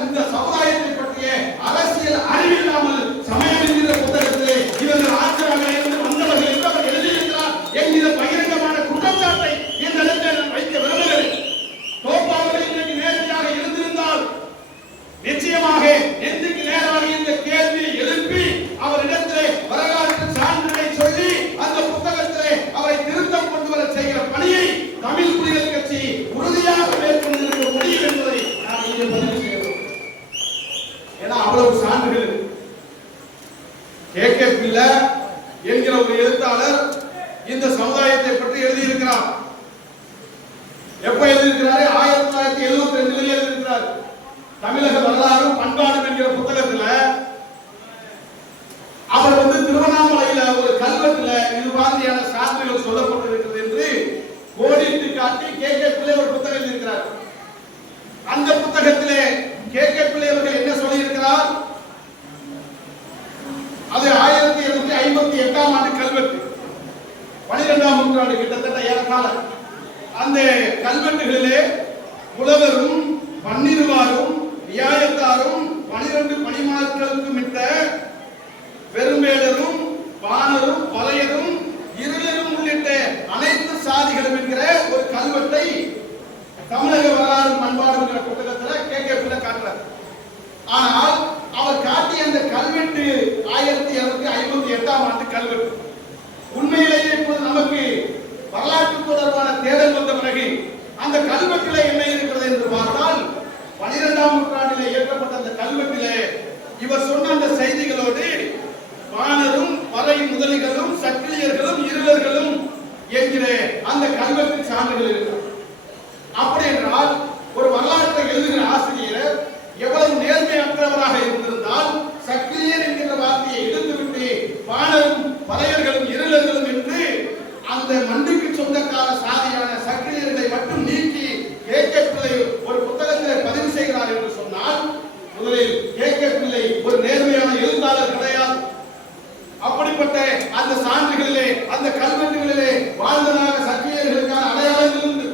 இந்த சமுதாயத்தை பற்றிய அரசியல் அறிவில்லாமல் சமயம் என்கிற புத்தகத்திலே இவர்கள் ஆசிரியர்கள் இருந்து வந்தவர்கள் என்று அவர் எழுதியிருக்கிறார் என்கிற பகிரங்கமான குற்றச்சாட்டை இந்த இடத்தில் நான் வைக்க விரும்புகிறேன். கோபாவர்கள் இன்றைக்கு நேரடியாக இருந்திருந்தால் நிச்சயமாக நெஞ்சுக்கு நேராக இந்த கேள்வியை எழுப்பி அவரிடத்திலே வரலாற்று சான்றுகளை சொல்லி அந்த புத்தகத்திலே அவரை திருத்தம் கொண்டு வர செய்கிற பணியை தமிழ் புலிகள் கட்சி உறுதியாக மேற்கொண்டிருக்க முடியும் என்பதை நான் இங்கே பதிவு செய்கிறோம். ஏன்னா அவ்வளவு சான்றுகள். கே பிள்ளை என்கிற ஒரு எழுத்தாளர் இந்த சமுதாயத்தை பற்றி எழுதியிருக்கிறார். எப்ப எழுதியிருக்கிறாரு? 1972 எழுதியிருக்கிறார். தமிழக வரலாறும் பண்பாடும் என்கிற புத்தகத்துல அவர் திருவண்ணாமலையில ஒரு கல்வெட்டுல இது மாதிரியான சான்றுகள் சொல்லப்பட்டிருக்கிறது என்று கோடிட்டு காட்டி கே பிள்ளை ஒரு புத்தகம் எழுதியிருக்கிறார். அந்த புத்தகத்திலே கே பிள்ளை அவர்கள் என்ன சொல்லியிருக்கிறார்? அது 1758ஆம் ஆண்டு கல்வெட்டு, 12ஆம் நூற்றாண்டு கிட்டத்தட்ட ஏறத்தாழ. அந்த கல்வெட்டுகளிலே புலவரும் பன்னிருவாரும் நியாயத்தாரும் 12 பணிமாட்களுக்கு மிட்ட பெருமேடரும் வானரும் பழையரும் இருளரும் உள்ளிட்ட அனைத்து சாதிகளும் என்கிற ஒரு கல்வெட்டை தமிழக வரலாறு பண்பாடு என்கிற புத்தகத்தில் கே பிள்ளை காட்டுறார். ஆனால் அவர் காட்டிய அந்த கல்வெட்டு 1758ஆம் ஆண்டு கல்வெட்டு. உண்மையிலேயே இப்போது நமக்கு வரலாற்று தொடர்பான தேடல் வந்த பிறகு அந்த கல்வெட்டில் என்ன இருக்கிறது என்று பார்த்தால் 12ஆம் நூற்றாண்டிலே ஏற்றப்பட்ட அந்த கல்வெட்டிலே இவர் சொன்ன அந்த செய்திகளோடு வானரும் பறை முதலிகளும் சக்கிலியர்களும் இருளர்களும் என்கிற அந்த கல்வெட்டு சான்றுகள் இருக்கிறது. அப்படி என்றால் ஒரு வரலாற்றை எழுதுகிற ஆசிரியர் எவ்வளவு நேர்மையற்றவராக இருந்திருந்தால் சக்கிலியர் என்கிற வார்த்தையை எடுத்துவிட்டு வானரும் பறையர்களும் இருளர்களும் என்று அந்த மண்ணுக்கு சொந்தக்கார சாதியான சக்கிலியர்களை மட்டும் நீக்கி கே பிள்ளை ஒரு புத்தகத்தில் பதிவு செய்கிறார் என்று சொன்னால் முதலில் கே பிள்ளை ஒரு நேர்மையான எழுத்தாளர் கிடையாது. அப்படிப்பட்ட அந்த சான்றுகளிலே அந்த கல்வெட்டுகளிலே வாழ்ந்ததாக சக்கிலியர்களுக்கான அடையாளங்கள் உண்டு,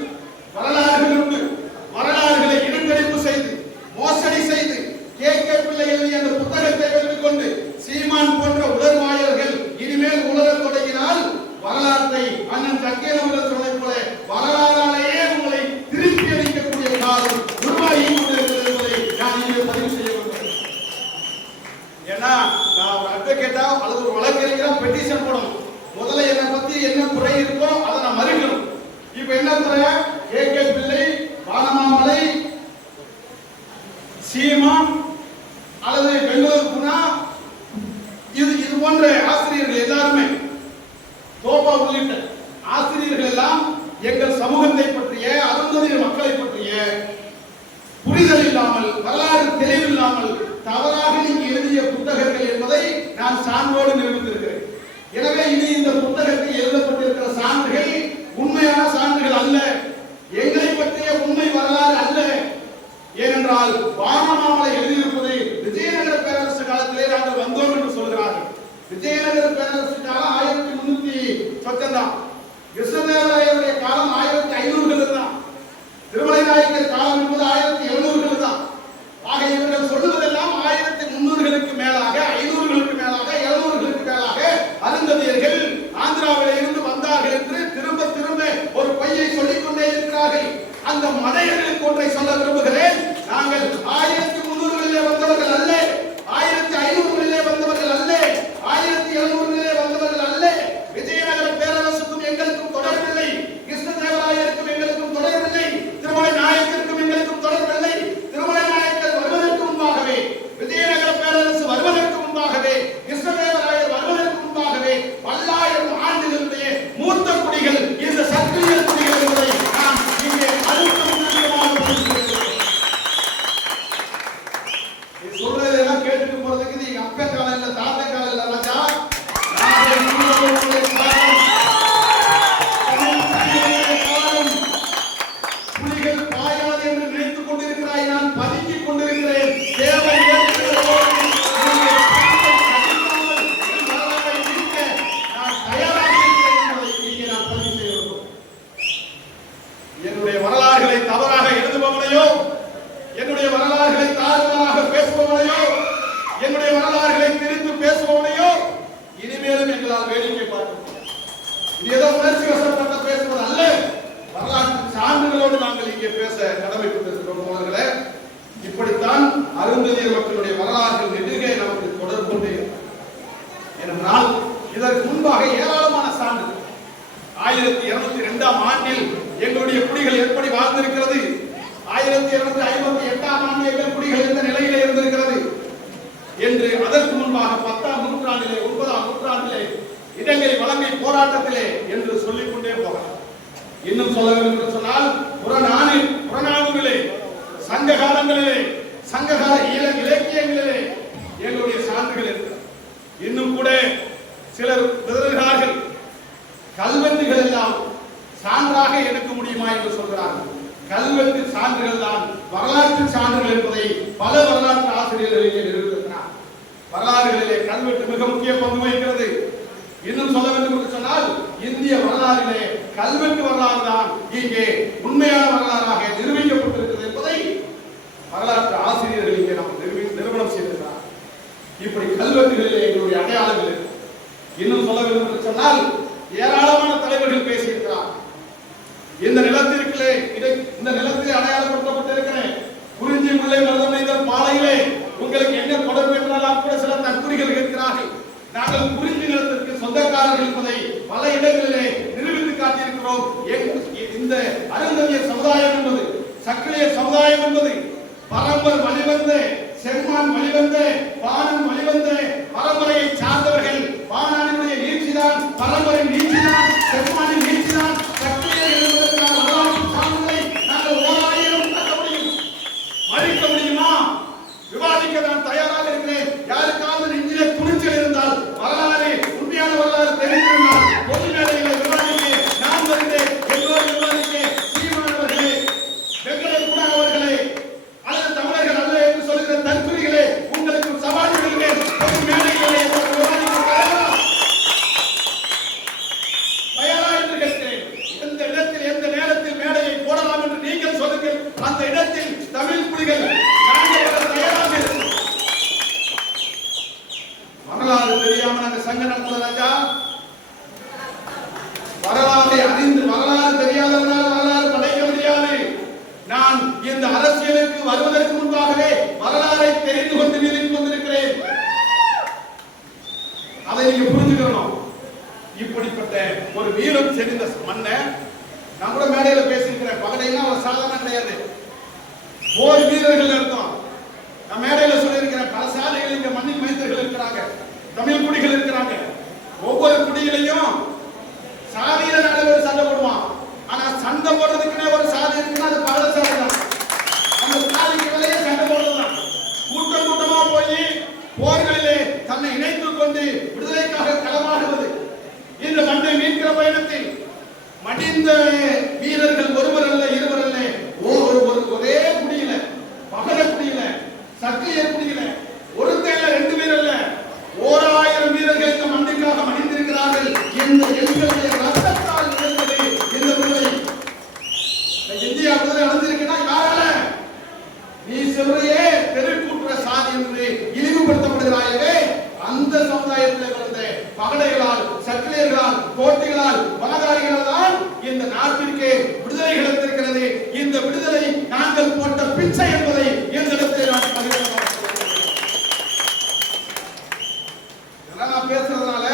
வரலாறுகள் உண்டு. வரலாறுகளை இனக்கணிப்பு செய்து மோசடி செய்து கே பிள்ளை எழுதிய அந்த புத்தகத்தை வைத்துக் கொண்டு சீமான் போன்ற உலர்வாயர்கள் இனிமேல் உலகத் தொடங்கினால் வரலாற்றை அண்ணன் சக்கேன் அவர்கள் சொன்னது போல வரலாறாலேயே உங்களை திருப்பி அளிக்கக்கூடிய காலம் உருவாகி கொண்டிருக்கிறது என்பதை நான் இங்கே பதிவு செய்ய விரும்புகிறேன். ஏன்னா நான் ஒரு அட்வொகேட்டா அல்லது ஒரு வழக்கறிஞரா பெட்டிஷன் போடணும். எங்கள் சமூகத்தை பற்றிய அருந்ததியர் மக்களை பற்றிய புரிதல் இல்லாமல், வரலாறு தெளிவில்லாமல் தவறாக நீங்க எழுதிய புத்தகங்கள் என்பதை நான் சான்றோடு நிரூபித்திருக்கிறேன். எனவே இனி இந்த புத்தகத்தில் எழுதப்பட்டிருக்கிற சான்றுகள் உண்மையான சான்றுகள் அல்ல, எங்களை பற்றிய உண்மை வரலாறு அல்ல. ஏனென்றால் வானமாமலை எழுதியிருப்பது விஜயநகர பேரரசு காலத்திலே நாங்கள் வந்தோம் என்று சொல்கிறார்கள். விஜயநகர பேரரசு காலம் 1300 சொச்சம்தான். கிருஷ்ணதேவராயருடைய காலம் 1500 தான். திருமலை நாயக்கர் காலம் என்பது 1700 தான். ஆக இவர்கள் சொல்லுவதெல்லாம் 1300களுக்கு மேலாக, 500களுக்கு மேலாக, 700களுக்கு மேலாக அருந்ததியர்கள் ஆந்திராவிலே இருந்து வந்தார்கள் என்று திரும்ப திரும்ப ஒரு பொய்யை சொல்லிக் கொண்டே இருக்கிறார்கள். அந்த மடையர்களுக்கு ஒன்றை சொல்ல விரும்புகிறேன். நாங்கள் 1300களிலே வந்தவர்கள் அல்ல, 1500களிலே வந்தவர்கள் அல்ல, 1700களிலே வந்தவர்கள் அல்ல. விஜயநகர பேரரசுக்கும் எங்களுக்கும் தொடர்பில்லை, கிருஷ்ணதேவராயருக்கும் எங்களுக்கும் தொடர்பில்லை, திருமலை நாயக்கருக்கும் எங்களுக்கும் தொடர்பில்லை. திருமலை நாயக்கர் வருவதற்கு முன்பாகவே, விஜயநகர பேரரசு வருவதற்கு முன்பாகவே, கிருஷ்ணதேவராயர் வருவதற்கு முன்பாகவே பல்லாயிரம் ஆண்டுகளுடைய மூத்த குடிகள் இந்த சத்திரிய குடிகள் என்பதை நாம் இங்கே சொல்றதெல்லாம் கேட்டுட்டு போறதுக்கு நீங்க அப்ப காலம் இல்ல, தாத்த காலம் இல்ல ராஜா. புலிகள் பாயாது என்று நினைத்துக் கொண்டிருக்கிறாய், நான் பதுக்கிக் கொண்டிருக்கிறேன். தேவை என்னுடைய வரலாறுகளை தவறாக எழுதுபவனையோ, என்னுடைய வரலாறுகளை தாறுமாறாக பேசுபவனையோ, என்னுடைய வரலாறுகளை திரித்து பேசுபவனையோ இனிமேலும் எங்களால் வேடிக்கை பார்க்க. இது ஏதோ உணர்ச்சி வசப்பட்ட பேசுவது அல்ல, வரலாற்று சான்றுகளோடு நாங்கள் இங்கே பேச கடமைப்பட்டிருக்கிறோம். அவர்களே, இப்படித்தான் அருந்ததியர் மக்களுடைய வரலாறுகள் நெடுகே நமக்கு தொடர்பு கொண்டே. ஏனென்றால் இதற்கு முன்பாக ஏராளமான சான்றுகள் 1202ஆம் ஆண்டில் எங்களுடைய குடிகள் எப்படி வாழ்ந்திருக்கிறது, 1258ஆம் ஆண்டு எங்கள் குடிகள் எந்த நிலையிலே இருந்திருக்கிறது என்று, அதற்கு முன்பாக 10ஆம் நூற்றாண்டிலே, 9ஆம் நூற்றாண்டிலே இடங்கை வழங்கை போராட்டத்திலே என்று சொல்லிக் கொண்டே போகலாம். இன்னும் சொல்ல வேண்டும் என்று சொன்னால் புறநானூறிலே, சங்க காலங்களிலே, சங்ககால இலக்கியங்களிலே எங்களுடைய சான்றுகள் இருக்கிறது. இன்னும் கூட சிலர் விதறுகிறார்கள், கல்வெட்டுகள் எல்லாம் சான்றாக எடுக்க முடியுமா என்று சொல்கிறார்கள். கல்வெட்டு சான்றுகள் தான் வரலாற்று சான்றுகள் என்பதை பல வரலாற்று ஆசிரியர்கள் நிரூபித்திருக்கிறார். வரலாறுகளிலே கல்வெட்டு மிக முக்கிய பங்கு வகிக்கிறது. இன்னும் சொல்ல வேண்டும் என்று சொன்னால் இந்திய வரலாறிலே கல்வெட்டு வரலாறு தான் இங்கே உண்மையான வரலாறாக நிரூபிக்கப்பட்டிருக்கிறது என்பதை வரலாற்று ஆசிரியர்கள் இங்கே நாம் நிறுவனம் செய்திருக்கிறார். இப்படி கல்வெட்டுகளிலே எங்களுடைய அடையாளங்கள் இருக்கு. இன்னும் சொல்ல வேண்டும் என்று சொன்னால் ஏராளமான தலைவர்கள் பேசியிருக்கிறார். இந்த நிலத்திற்குள்ளே இந்த நிலத்திலே அடையாளப்படுத்தப்பட்டிருக்கிறேன். குறிஞ்சி முல்லை மருதமைந்தல் பாலையிலே உங்களுக்கு என்ன தொடர்பு என்றாலும் கூட சில தற்குறிகள் இருக்கிறார்கள். நாங்கள் குறிஞ்சி நிலத்திற்கு சொந்தக்காரர்கள் என்பதை பல இடங்களிலே நிரூபித்து காட்டியிருக்கிறோம். இந்த அருந்ததியர் சமுதாயம் என்பது, சக்கிலியர் சமுதாயம் என்பது பரம்பர் வழிவந்த, செம்மான் வழிவந்த, பாணன் வழிவந்த பரம்பரையை சார்ந்தவர்கள். பாணானுடைய நீட்சிதான் பரம்பரை நீட்சிதான், செம்மானின் நீட்சிதான். சக்கிலியர் என்பதற்கான வரலாற்று சான்றுகளை நாங்கள் 1000 தக்க முடியும். மறுக்க முடியுமா? விவாதிக்க நான் தயாராக இருக்கிறேன். யாருக்காவது நெஞ்சிலே துணிச்சல் இருந்தால், வரலாறு உண்மையான வரலாறு தெரிந்திருந்தால் பொது மேடைகளை விவாதிக்க நான் வருகிறேன். எல்லோரும் விவாதிக்க. சீமானவர்களே, வெங்கடே குணா அவர்களே, அல்லது தமிழர்கள் அல்ல என்று சொல்கிற தற்குறிகளே, உங்களுக்கு சவால் விடுகிறேன். பொது மேடைகளை தயாரா என்று கேட்கிறேன். எந்த இடத்தில் எந்த நேரத்தில் மேடையை போடலாம் என்று நீங்கள் சொல்லுங்கள். அந்த இடத்தில் தமிழ் புலிகள் வரலாறு தெரியாம நாங்க சங்க நடத்தல ராஜா. வரலாறை அறிந்து, வரலாறு தெரியாதவனால் வரலாறு படைக்க முடியாது. நான் இந்த அரசியலுக்கு வருவதற்கு முன்பாகவே வரலாறை தெரிந்து கொண்டு நிறுத்தி கொண்டிருக்கிறேன். அதை நீங்க புரிஞ்சுக்கணும். இப்படிப்பட்ட ஒரு வீரம் செறிந்த மண்ணை நான் கூட மேடையில பேசியிருக்கிறேன். பகடைன்னா ஒரு சாதாரண கிடையாது, போர் வீரர்கள் அர்த்தம். நான் மேடையில சொல்லியிருக்கிறேன், பல சாலைகள் இங்க மண்ணின் மைந்தர்கள் இருக்கிறாங்க, தமிழ் குடிகள் இருக்கிறாங்க. ஒவ்வொரு குடிகளையும் சாதியில 4 பேர் சண்டை போடுவான், ஆனா சக்கிலியர்களால், கோட்டைகளால், பலகாரிகளால் தான் இந்த நாட்டிற்கு விடுதலை கிடைத்திருக்கிறது. இந்த விடுதலை நாங்கள் போட்ட பிச்சை என்பதை இந்த இடத்தில் நான் பகிர்ந்து நான் பேசுறதுனால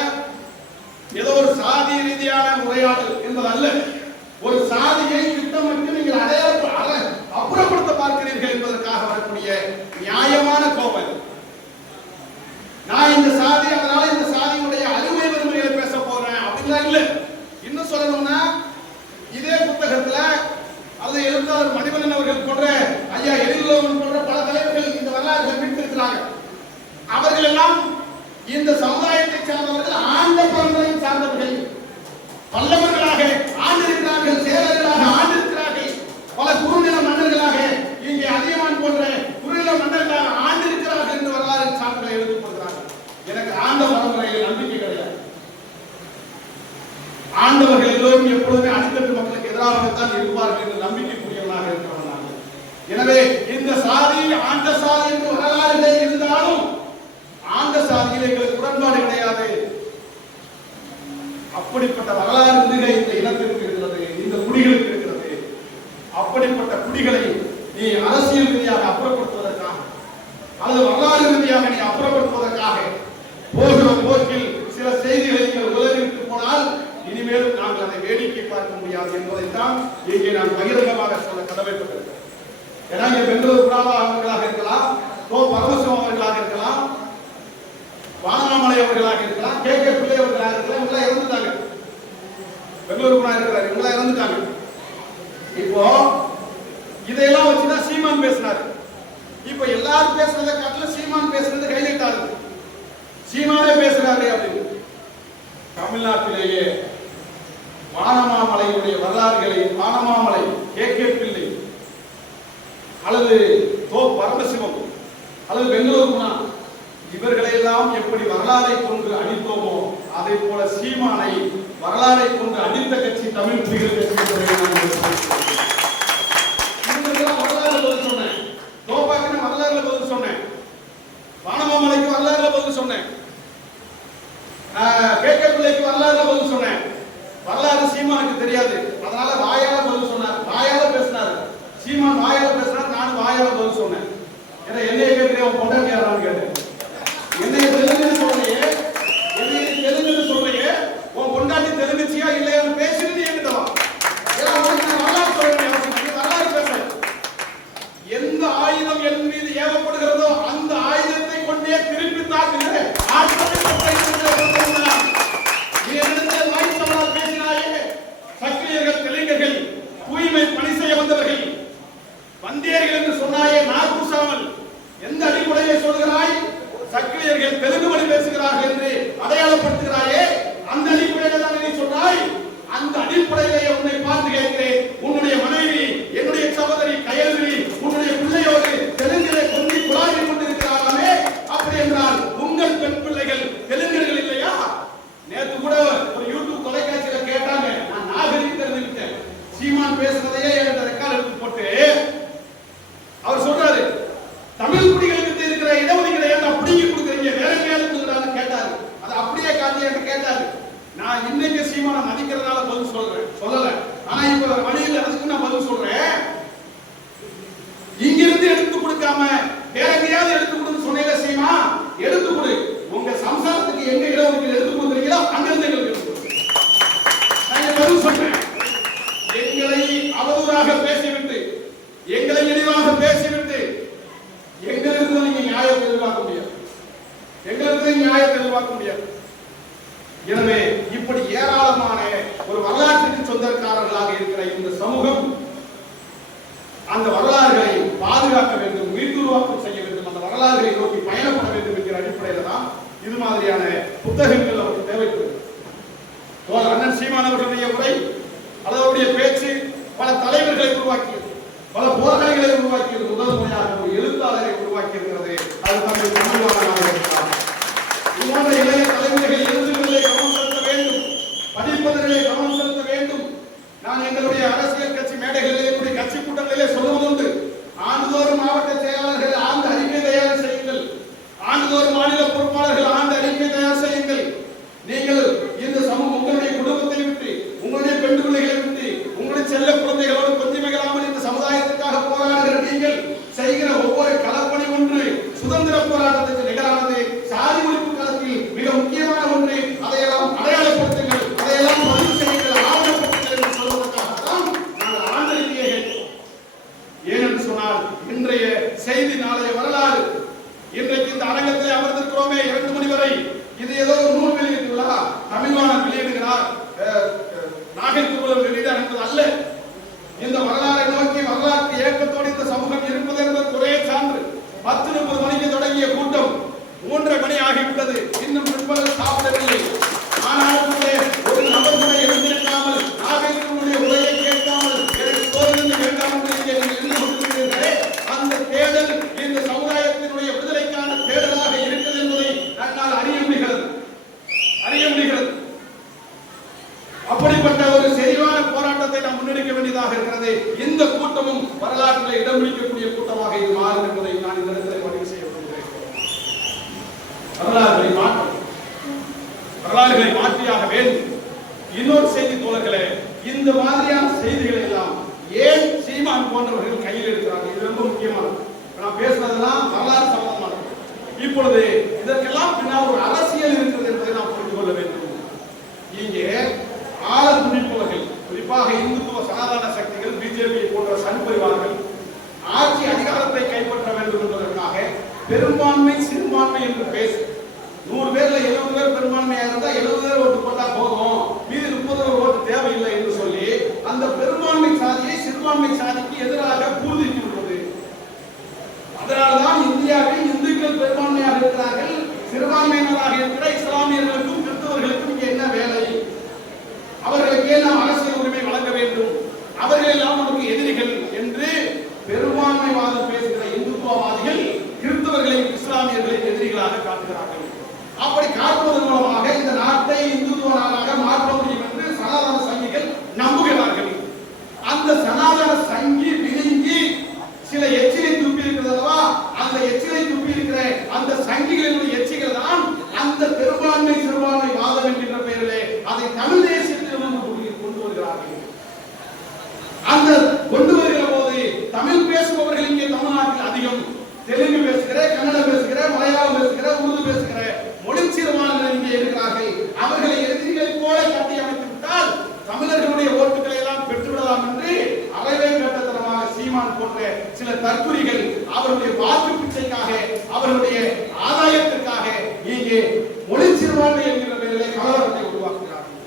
ஏதோ ஒரு சாதி ரீதியான உரையாடல் என்பது அல்ல. ஒரு சாதியை திட்டமிட்டு நீங்கள் அப்புறப்படுத்த பார்க்கிறீர்கள் என்பதற்காக வரக்கூடிய நியாயமான கோபம். நான் இந்த சாதி, அதனால இந்த சாதியுடைய அருமை பெருமைகளை பேச போறேன் அப்படிலாம் இல்ல. இன்னும் சொல்லணும்னா இதே புத்தகத்துல அது எழுத்தாளர் மணிவண்ணன் அவர்கள் போன்ற, ஐயா எழிலோகன் போன்ற பல தலைவர்கள் இந்த வரலாறுகளை மீட்டிருக்கிறாங்க. அவர்கள் எல்லாம் இந்த சமுதாயத்தை சார்ந்தவர்கள், ஆண்ட பரம்பரையை சார்ந்தவர்கள், பல்லவர்களாக ஆண்டிருக்கிறார்கள், சேரர்களாக ஆண்டிருக்கிறார்கள், பல குறுநில மன்னர்களாக இங்கே அதியமான் போன்ற குறுநில மன்னர்களாக ஆண்டிருக்கிறார்கள் என்று வரலாறு சான்றுகளை எழுதி கொடுக்கிறார்கள். எனக்கு ஆண்ட பரம்பரையில் நம்பிக்கை கிடையாது. ஆண்டவர்கள் எல்லோரும் எப்பொழுதுமே அடித்தட்டு மக்களுக்கு எதிராகத்தான் இருப்பார்கள் என்று நம்பிக்கைக்குரியவர்களாக இருக்கிறவர்கள். எனவே இந்த சாதி ஆண்ட சாதி என்று வரலாறுகளே இருந்தாலும் ஆண்ட சாதியில் எங்களுக்கு உடன்பாடு கிடையாது. அப்படிப்பட்ட வரலாறு இந்த இனத்திற்கு இருக்கிறது, இந்த குடிகளுக்கு இருக்கிறது. அப்படிப்பட்ட குடிகளை நீ அரசியல் ரீதியாக அப்புறப்படுத்துவதற்காக அல்லது வரலாறு ரீதியாக நீ அப்புறப்படுத்துவதற்காக போகிற போக்கில் சில செய்திகளை நீங்கள் உலகிற்கு போனால் இனிமேலும் நாங்கள் அதை வேடிக்கை பார்க்க முடியாது என்பதைத்தான் இங்கே நான் பகிரங்கமாக சொல்ல கடமைப்பட்டிருக்கிறேன். ஏன்னா இங்கே பெங்களூர் குணாவா அவர்களாக இருக்கலாம், பரமசிவம் அவர்களாக இருக்கலாம், வானமாமலை அவர்களாக இருக்கலாம், கே கே பிள்ளை அவர்களாக இருக்கலாம், இவங்களாம் இறந்துட்டாங்க. பெங்களூர் குணா இருக்கிறார், இவங்களாம் இறந்துட்டாங்க. இப்போ இதையெல்லாம் வச்சுதான் சீமான் பேசினாரு. இப்ப எல்லாரும் பேசுறதை காட்டிலும் சீமான் பேசுறது ஹைலைட் ஆகுது. சீமானே பேசுறாரு அப்படின்னு. தமிழ்நாட்டிலேயே வானமாமலையுடைய வரலாறுகளை, வானமாமலை, கே கே பிள்ளை அல்லது பரமசிவம் அல்லது பெங்களூர் குணா இவர்களை எல்லாம் எப்படி வரலாறை கொண்டு அடித்தோமோ அதை போல சீமானை வரலாறை கொண்டு அடித்த கட்சி தமிழ் புலிகள் வரலாறு பதில் சொன்னேன், தோப்பாக்கின வரலாறுல பதில் சொன்னேன், வானமாமலைக்கு வரலாறுல பதில் சொன்னேன், கே கே பிள்ளைக்கு வரலாறுல பதில் சொன்னேன். வரலாறு சீமானுக்கு தெரியாது, அதனால வாயால பதில் சொன்னார், வாயால பேசினார். சீமான் வாயால பேசினார், நான் வாயால பதில் சொன்னேன். ஏன்னா என்னைய கேட்கிறேன், பொண்டாட்டி யாரான்னு கேட்டேன். என்னைய தெலுங்குன்னு சொல்றியே, என்னைய தெலுங்குன்னு சொல்றியே, உன் பொண்டாட்டி தெலுங்குச்சியா இல்லையான்னு பேசிட்டு என்கிட்ட வா. ஏன்னா உனக்கு நான் வரலாறு சொல்ல வேண்டிய அவசியம் இல்லை, வரலாறு பேச. எந்த ஆயுதம் என் மீது ஏவப்படுகிறதோ அந்த ஆயுதத்தை கொண்டே திருப்பி தாக்குகிறேன். சக்கிலியர்கள், தெலுங்கர்கள், தூய்மை பணி செய்ய வந்தவர்கள், வந்தியர்கள் என்று சொன்னாயே, நாகூசாமல் எந்த அடிப்படையை சொல்கிறாய்? சக்கிலியர்கள் தெலுங்கு மொழி பேசுகிறார்கள் என்று அடையாளப்படுத்துகிறாயே, அந்த அடிப்படையில தான் நீ சொன்னாய். அந்த அடிப்படையிலே உன்னை பார்த்து கேட்கிறேன், உன்னுடைய மனைவி, என்னுடைய சகோதரி கயல்விழி, உன்னுடைய பிள்ளையோடு தெலுங்கிலே கொண்டு குழாவி கொண்டிருக்கிறார்களே, அப்படி என்றால் உங்கள் பெண் பிள்ளைகள் தெலுங்கர்கள் இல்லையா? நேற்று கூட ஒரு யூடியூப் தொலைக்காட்சியில கேட்டாங்க, நான் நாகரிகம் தெரிஞ்சுக்கிட்டேன். சீமான் பேசுறதையே என்கிட்ட ரெக்கார்ட் எடுத்து போட்டு அவர் சொல்றாரு, தமிழ் குடிகளுக்கு இருக்கிற இடஒதுக்கீடு ஏன் அப்படிங்க கொடுக்குறீங்க, வேற எங்கேயாவது கொடுக்குறான்னு கேட்டாரு. அது அப்படியே காட்டி என்று கேட்டாரு. நான் இன்னைக்கு சீமானை மதிக்கிறதுனால பதில் சொல்றேன், சொல்லல. ஆனா இப்ப வழியில் அதுக்கு நான் பதில் சொல்றேன். இங்கிருந்து எடுத்து கொடுக்காம வேற எங்கேயாவது எடுத்து கொடுன்னு சொன்னீங்க சீமா, எடுத்து கொடு. உங்க சம்சாரத்துக்கு எங்க இடஒதுக்கீடு எடுத்து கொடுக்குறீங்களோ அங்கிருந்து எங்களுக்கு எடுத்து கொடு. நான் பதில் சொல்றேன். எங்களை அவதூறாக பேசிவிட்டு, எங்களை இழிவாக பேசிவிட்டு எங்களுக்கு நீங்க நியாயத்தை எதிர்பார்க்க முடியாது, எங்களுக்கு நியாயத்தை எதிர்பார்க்க முடியாது. எனவே இப்படி ஏராளமான ஒரு வரலாற்றுக்கு சொந்தக்காரர்களாக இருக்கிற இந்த சமூகம் அந்த வரலாறுகளை பாதுகாக்க வேண்டும், மீட்டுருவாக்கம் செய்ய வேண்டும், அந்த வரலாறுகளை நோக்கி பயணப்பட வேண்டும் என்கிற அடிப்படையில் தான் இது மாதிரியான புத்தகங்கள் அவருக்கு தேவைப்படுகிறது. அண்ணன் சீமான் அவர்களுடைய உரை, அவருடைய பேச்சு பல தலைவர்களை உருவாக்கியது, பல போராளிகளை உருவாக்கியது, முதல் முறையாக ஒரு எழுத்தாளரை உருவாக்கி இருக்கிறது. அது தந்தை தமிழ்வாணனாக இருக்கிறார். இது போன்ற இளைய தலைமுறைகள் எழுதுகளிலே கவனம் செலுத்த வேண்டும், படிப்பதிலே கவனம் செலுத்த வேண்டும். நான் எங்களுடைய அரசியல் கட்சி மேடைகளிலே, என்னுடைய கட்சி கூட்டங்களிலே சொல்லுவதுண்டு, ஆண்டுதோறும் மாவட்ட செயலாளர்கள் ஆண்டு அறிக்கை தயார் செய்யுங்கள், ஆண்டுதோறும் மாநில பொறுப்பாளர்கள் ஆண்டு அறிக்கை தயார் செய்யுங்கள். நீங்கள் இந்த செய்திகளை எல்லாம் ஏன் சீமான் போன்றவர்கள் கையில் எடுக்கிறார்கள்? இது ரொம்ப முக்கியமானது. நான் பேசுறதெல்லாம் வரலாறு சம்பந்தமானது. இப்பொழுது இதற்கெல்லாம் பின்னால் ஒரு அரசியல் இருக்கிறது என்பதை நாம் புரிந்து கொள்ள வேண்டும். இங்கே ஆள துடிப்பவர்கள், குறிப்பாக இந்துத்துவ சனாதன சக்திகள், பிஜேபி போன்ற சன்பரிவார்கள் ஆட்சி அதிகாரத்தை கைப்பற்ற வேண்டும் என்பதற்காக பெரும்பான்மை சிறுபான்மை என்று பேசு 100 பேர்ல 70 பேர் பெரும்பான்மையாக இருந்தா 70 பேர் ஓட்டு போட்டா போதும், மீதி 30 பேர் ஓட்டு தேவையில்லை என்று சொல்லி அந்த பெரும்பான்மை சாதியை சிறுபான்மை சாதிக்கு எதிராக பூர்த்தித்து விடுவது. அதனால்தான் இந்தியாவில் இந்துக்கள் பெரும்பான்மையாக இருக்கிறார்கள், சிறுபான்மையினராக இருக்கிற இஸ்லாமியர்களுக்கும் கிறிஸ்தவர்களுக்கும் இங்கே என்ன வேலை? அவர்களுக்கே நாம் அரசியல் உரிமை வழங்க வேண்டும், அவர்கள் எல்லாம் நமக்கு எதிரிகள் என்று பெரும்பான்மைவாதம் பேசுகிற இந்துத்துவவாதிகள் கிறிஸ்தவர்களையும் இஸ்லாமியர்களையும் எதிரிகளாக காட்டுகிறார்கள். அப்படி காட்டுவதன் மூலமாக இந்த நாட்டை இந்துத்துவ நாடாக மாற்ற முடியும் என்று சனாதன சங்கிகள் நம்புகிறார்கள். அந்த சனாதன சங்கி விழுங்கி சில எச்சிலை துப்பி இருக்கிறதா, அந்த எச்சிலை துப்பி இருக்கிற அந்த சங்கிகளினுடைய எச்சிகள் தான் அந்த பெரும்பான்மை சிறுபான்மை வாதம் என்கின்ற பெயரிலே அதை தமிழ் தேசியத்திலிருந்து கொண்டு வருகிறார்கள். அந்த கொண்டு வருகிற போது தமிழ் பேசுபவர்கள் இங்கே தமிழ்நாட்டில் அதிகம். தெலுங்கு பேசுகிற, கன்னடம் பேசுகிற, மலையாளம் பேசுகிற, உருது பேசுகிற மொழி சிறுபான்மையினர் இங்கே இருக்கிறார்கள். அவர்களை எதிரிகளை போல கட்டி அமைத்து விட்டால் தமிழர்களுடைய ஓட்டுகளை எல்லாம் பெற்றுவிடலாம் என்று அறவே கட்டத்தனமாக சீமான் போன்ற சில தற்குறிகள் அவருடைய வாக்கு பிச்சைக்காக, அவருடைய ஆதாயத்திற்காக இங்கே மொழி சிறுபான்மை என்கிற பெயரிலே கலவரத்தை உருவாக்குகிறார்கள்.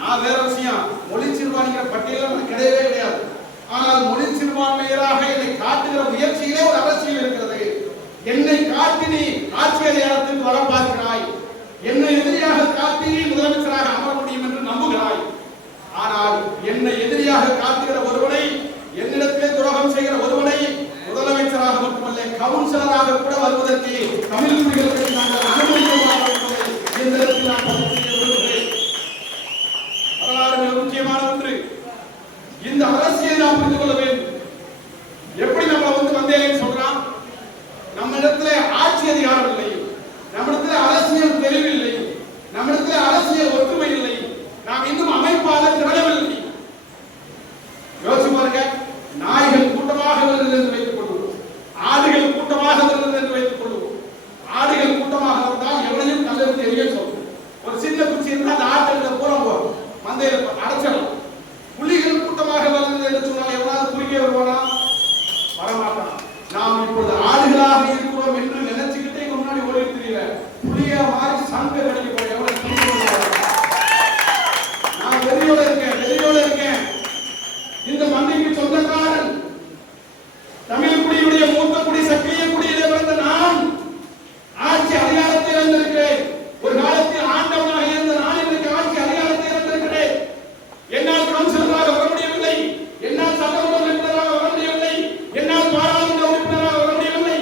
நான் வேற விஷயம், மொழி சிறுபான்மைங்கிற பட்டியலில் கிடையவே கிடையாது. ஆனால் மொழி சிறுபான்மையராக என்னை காட்டுகிற முயற்சியிலே ஒரு அரசியல் இருக்கிறது. என்னை காட்டி நீ ஆட்சி அதிகாரத்துக்கு வர பார்க்கிறாய், என்னை எதிரியாக காட்டி நீ முதலமைச்சராக அமர முடியும் என்று நம்புகிறாய். ஆனால் என்னை எதிரியாக காட்டுகிற ஒருவனை, என்னிடத்திலே துரோகம் செய்கிற ஒருவனை முதலமைச்சராக மட்டுமல்ல கவுன்சிலராக கூட வருவதற்கு தமிழ் குடிகளுக்கு நாங்கள் அனுமதிக்க இந்த இடத்தில் நான் பதிவு செய்ய விரும்புகிறேன். வரலாறு மிக முக்கியமான ஒன்று. இந்த அரசியலை நாம் புரிந்து கொள்ள வேண்டும். எப்படி நம்ம வந்தேன்னு சொல்றான்? நம்ம இடத்துல ஆட்சி அதிகாரம் இல்லை, நம்மிடத்துல அரசியல் தெளிவில்லை, நம்மிடத்துல அரசியல் ஒற்றுமை இல்லை, நாம் இன்னும் அமைப்பாக திரளவில்லை. யோசிச்சு பாருங்க. நாய்கள் கூட்டமாக வருகிறது என்று வைத்துக் கொள்வோம், ஆடுகள் கூட்டமாக வருகிறது என்று வைத்துக் கொள்வோம். ஆடுகள் கூட்டமாக வந்தால் எவனையும் கல்லெடுத்து எரிய சொல்லும். ஒரு சின்ன குச்சி இருந்தால் அந்த ஆட்டை பூரா போகும், மந்தையில அடைச்சிடலாம். புலிகள் கூட்டமாக வருகிறது என்று சொன்னால் எவனாவது குறுக்கே வருவானா? வரமாட்டான். நாம் இப்பொழுது ஆடுகளாக இருக்கிறோம் என்று நினைச்சுக்கிட்டே முன்னாடி ஓடி தெரியல, புலியா மாறி சங்க கடிக்க போய் நான் வெறியோட இருக்கேன். இந்த மண்ணிற்கு சொந்தக்காரன், தமிழ் குடியுடைய மூத்த குடி, சக்கிலிய குடியிலே பிறந்த நான் ஆட்சி அதிகாரத்தை இழந்திருக்கிறேன். ஒரு காலத்தில் ஆண்டவனாக இருந்த நான் இன்றைக்கு ஆட்சி அதிகாரத்தை இழந்திருக்கிறேன். என்னால் கவுன்சிலராக வர முடியவில்லை, என்னால் சட்டமன்ற உறுப்பினராக வர முடியவில்லை, என்னால் பாராளுமன்ற உறுப்பினராக வர முடியவில்லை.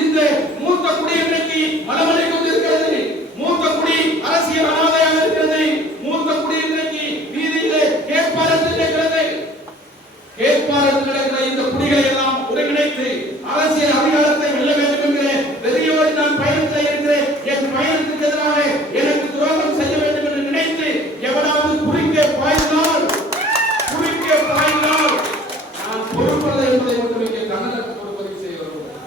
இந்த மூத்த குடி இன்றைக்கு மலமலை கொண்டிருக்கிறது. மூத்த குடி அரசியல் அனாதையாக இருக்கிறது. மூத்த குடி இன்றைக்கு வீதியிலே கேட்பாரத்தில் இருக்கிறது. கேட்பாரத்தில் கிடக்கிற இந்த குடிகளை எல்லாம் ஒருங்கிணைத்து அரசியல் அதிகாரத்தை வெல்ல வேண்டும் என்கிற வெறியோடு நான் பயணத்தில் இருக்கிறேன். என் பயணத்துக்கு எதிராக எனக்கு துரோகம் செய்ய வேண்டும் என்று நினைத்து எவனாவது குறுக்கே பாய்ந்தால் நான் பொறுப்பல்ல என்பதை மட்டும் இங்கே கண்ணனத்துக்கு பதிவு செய்ய விரும்புகிறேன்.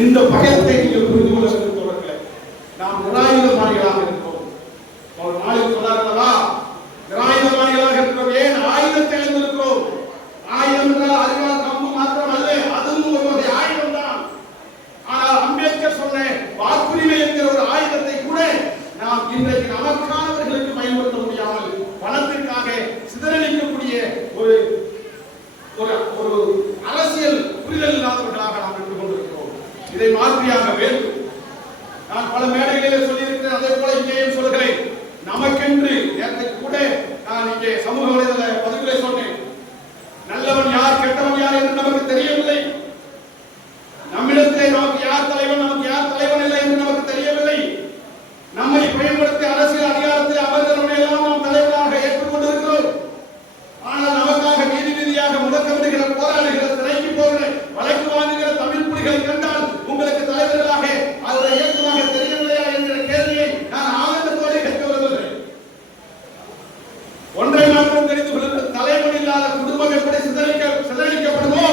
இந்த பயத்தை நீங்கள் புரிந்து கொள்ள வேண்டும் தோழர்களே. நாம் நிராயுதபாணிகளாக இருக்கிறோம். ஒரு நாளில் சொன்னார்களா, நிராயுதபாணிகளாக இருக்கிறோம். ஏன் ஆயுதத்தை இழந்திருக்கிறோம்? ஆயுதம் என்றால் அறிவால் கம்பு மாத்திரம் அல்ல, அதுவும் ஒரு வகை ஆயுதம் தான். ஆனால் அம்பேத்கர் சொன்ன வாக்குரிமை என்கிற ஒரு ஆயுதத்தை கூட நாம் இன்றைக்கு நமக்கானவர்களுக்கு பயன்படுத்த முடியாமல் பணத்திற்காக சிதறடிக்கக்கூடிய ஒரு அரசியல் புரிதல் இல்லாதவர்களாக நாம் இருந்து கொண்டிருக்கிறோம். இதை மாற்றியாக வேண்டும். நான் பல மேடைகளிலே சொல்லியிருக்கிறேன், அதே போல இங்கேயும் சொல்கிறேன். நமக்கென்று நேற்று கூட நான் இங்கே சமூக வலைதள பதிவிலே சொன்னேன், நல்லவன் யார் கெட்டவன் யார் என்று நமக்கு தெரியவில்லை. நம்மிடத்திலே நமக்கு யார் தலைவன், நமக்கு யார் தலைவன் இல்லை என்று நமக்கு தெரியவில்லை. நம்மை பயன்படுத்தி அரசியல் அதிகாரத்தில் அமர்ந்தவர்களை எல்லாம் நாம் தலைவராக ஏற்றுக்கொண்டிருக்கிறோம். ஆனால் நமக்காக வீதி வீதியாக முழக்கமிடுகிற, போராடுகிற, சிறைக்கு போகிற, வழக்கு வாங்குகிற தமிழ் புலிகளை கண்டால் உங்களுக்கு தலைவர்களாக அவரை இயக்கமாக தெரியவில்லையா என்கிற கேள்வியை நான் ஆனந்தத்தோடு கேட்க விரும்புகிறேன். எப்படி சிதறடிக்கப்படுமோ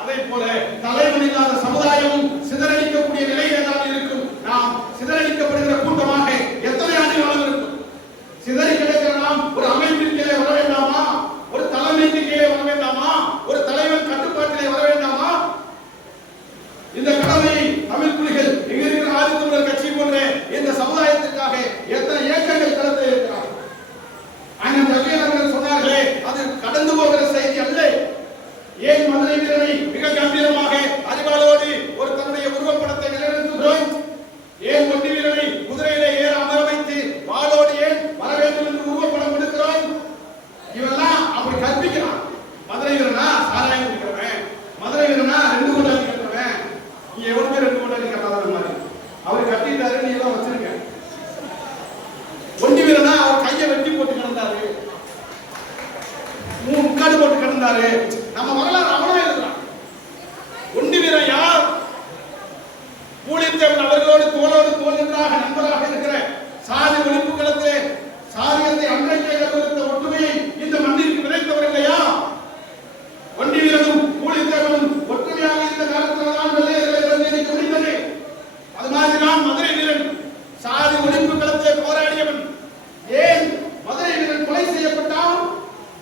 அதே போல தலைவன் இல்லாத சமுதாயமும் சிதறடிக்கக்கூடிய நிலையிலே தான் இருக்கும். நாம் சிதறடிக்கப்படுகிற கூட்டமாக எத்தனை ஆண்டுகளும் இருக்கும். சிதறி கிடக்கிற நாம் ஒரு அமைப்பின் கீழே வர வேண்டாமா? ஒரு தலைமைக்கு கீழே வர வேண்டாமா? ஒரு தலைவன் கட்டுப்பாட்டிலே வர வேண்டாமா? இந்த கடமையை தமிழ் புலிகள் இங்க இருக்கிற ஆதித்தமிழர் கட்சி போன்ற இந்த சமுதாயத்திற்காக எத்தனை இயக்கங்கள் கடந்து இருக்கிறார். அண்ணன் ஜவஹர் அவர்கள் சொன்னார்களே, அது கடந்து போகிற செய்தி அல்ல. ஏன் மதுரை வீரனை மிக கம்பீரமாக அறிவாளோடு ஒரு தன்னுடைய உருவப்படத்தை நிலைநிறுத்துகிறோம்? ஏன் ஒண்டி வீரனை குதிரையிலே ஏற அமர வைத்து வாளோடு ஏன் வர வேண்டும் என்று உருவப்படம் எடுக்கிறோம்? இவெல்லாம் அப்படி கற்பிக்கிறான். மதுரை வீரனா சாராயம் இருக்கிறவன், மதுரை வீரனா 2 கோடாலி கட்டுறவன். நீ எவ்வளவு பேர் 2 கோடாலி கட்டாத மாதிரி அவர் கட்டிட்டாரு, நீ எல்லாம் வச்சிருக்க. ஒண்டி வீரனா அவர் கையை வெட்டி போட்டு கிடந்தாரு, முக்காடு போட்டு கிடந்தாரு. நம்ம வரலாறு அவ்வளவு எழுதுறான். ஒண்டி வீரன் யார்? பூலித்தேவன் அவர்களோடு தோளோடு தோள் நின்றாக நண்பராக இருக்கிற சாதி ஒழிப்பு களத்திலே சாதியத்தை அன்றைக்கே நிறுத்த ஒற்றுமையை இந்த மண்ணிற்கு விதைத்தவர் இல்லையா? ஒண்டி வீரனும் பூலித்தேவனும் ஒற்றுமையாக இருந்த காலத்தில் தான் வெள்ளையர்களை நீக்க முடிந்தது. அது மாதிரி தான் மதுரை வீரன் சாதி ஒழிப்பு களத்திலே போராடியவன். ஏன் மதுரை வீரன் கொலை செய்யப்பட்டான்?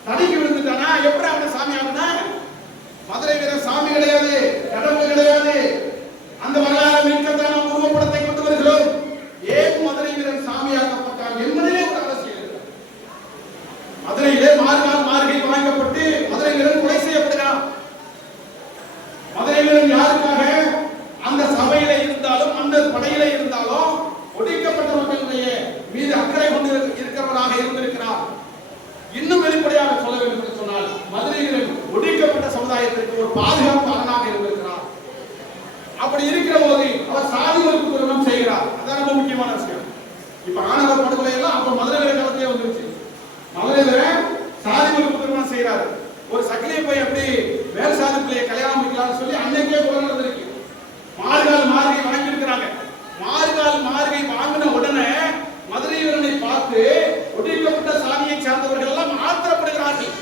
தடிக்கு விழுந்துட்டானா? எப்படி அவனை சாமி ஆகுனா? மதுரை வீரன் சாமி கிடையாது, கடவுள் கிடையாது. அந்த வரலாறு மீட்கத்தான் நாம் உருவப்படத்தை கொண்டு வருகிறோம். ஏன் மதுரை வீரன் சாமியாக்கப்பட்டான் என்பதிலே ஒரு அரசியல். மதுரையிலே மார்கை வாங்கப்பட்டு மதுரை வீரன் கொலை செய்யப்படுகிறான். மதுரை வீரன் யாருக்காக? அந்த சபையில இருந்தாலும் அந்த படையில இருந்தாலும் ஒடுக்கப்பட்ட மக்களுடைய மீது அக்கறை கொண்டு இருக்கிறவராக இருந்திருக்கிறார். இன்னும் வெளிப்படையாக சொல்ல வேண்டும் என்று சொன்னால் மதுரை வீரன் ஒடுக்கப்பட்ட சமுதாயத்திற்கு ஒரு பாதுகாப்பாளனாக இருந்திருக்கிறார். அப்படி இருக்கிற போது அவர் சாதி ஒழிப்பு திருமணம் செய்கிறார். அதான் ரொம்ப முக்கியமான விஷயம். இப்ப ஆணவ படுகொலை எல்லாம் அப்ப மதுரை வீரன் களத்திலே வந்துருச்சு. மதுரை வீரன் சாதி ஒழிப்பு திருமணம் செய்கிறார். ஒரு சக்கிலியை போய் எப்படி மேல் சாதி பிள்ளையை கல்யாணம் முடிக்கலாம்னு சொல்லி அன்னைக்கே போராட்டம் நடந்திருக்கு. மார்கை வாங்கி இருக்கிறாங்க. மார்கை வாங்கின உடனே மதுரை வீரனை பார்த்து ஒடுக்கப்பட்ட சாதியை சார்ந்தவர்கள் எல்லாம் ஆத்திரப்படுகிறார்கள்,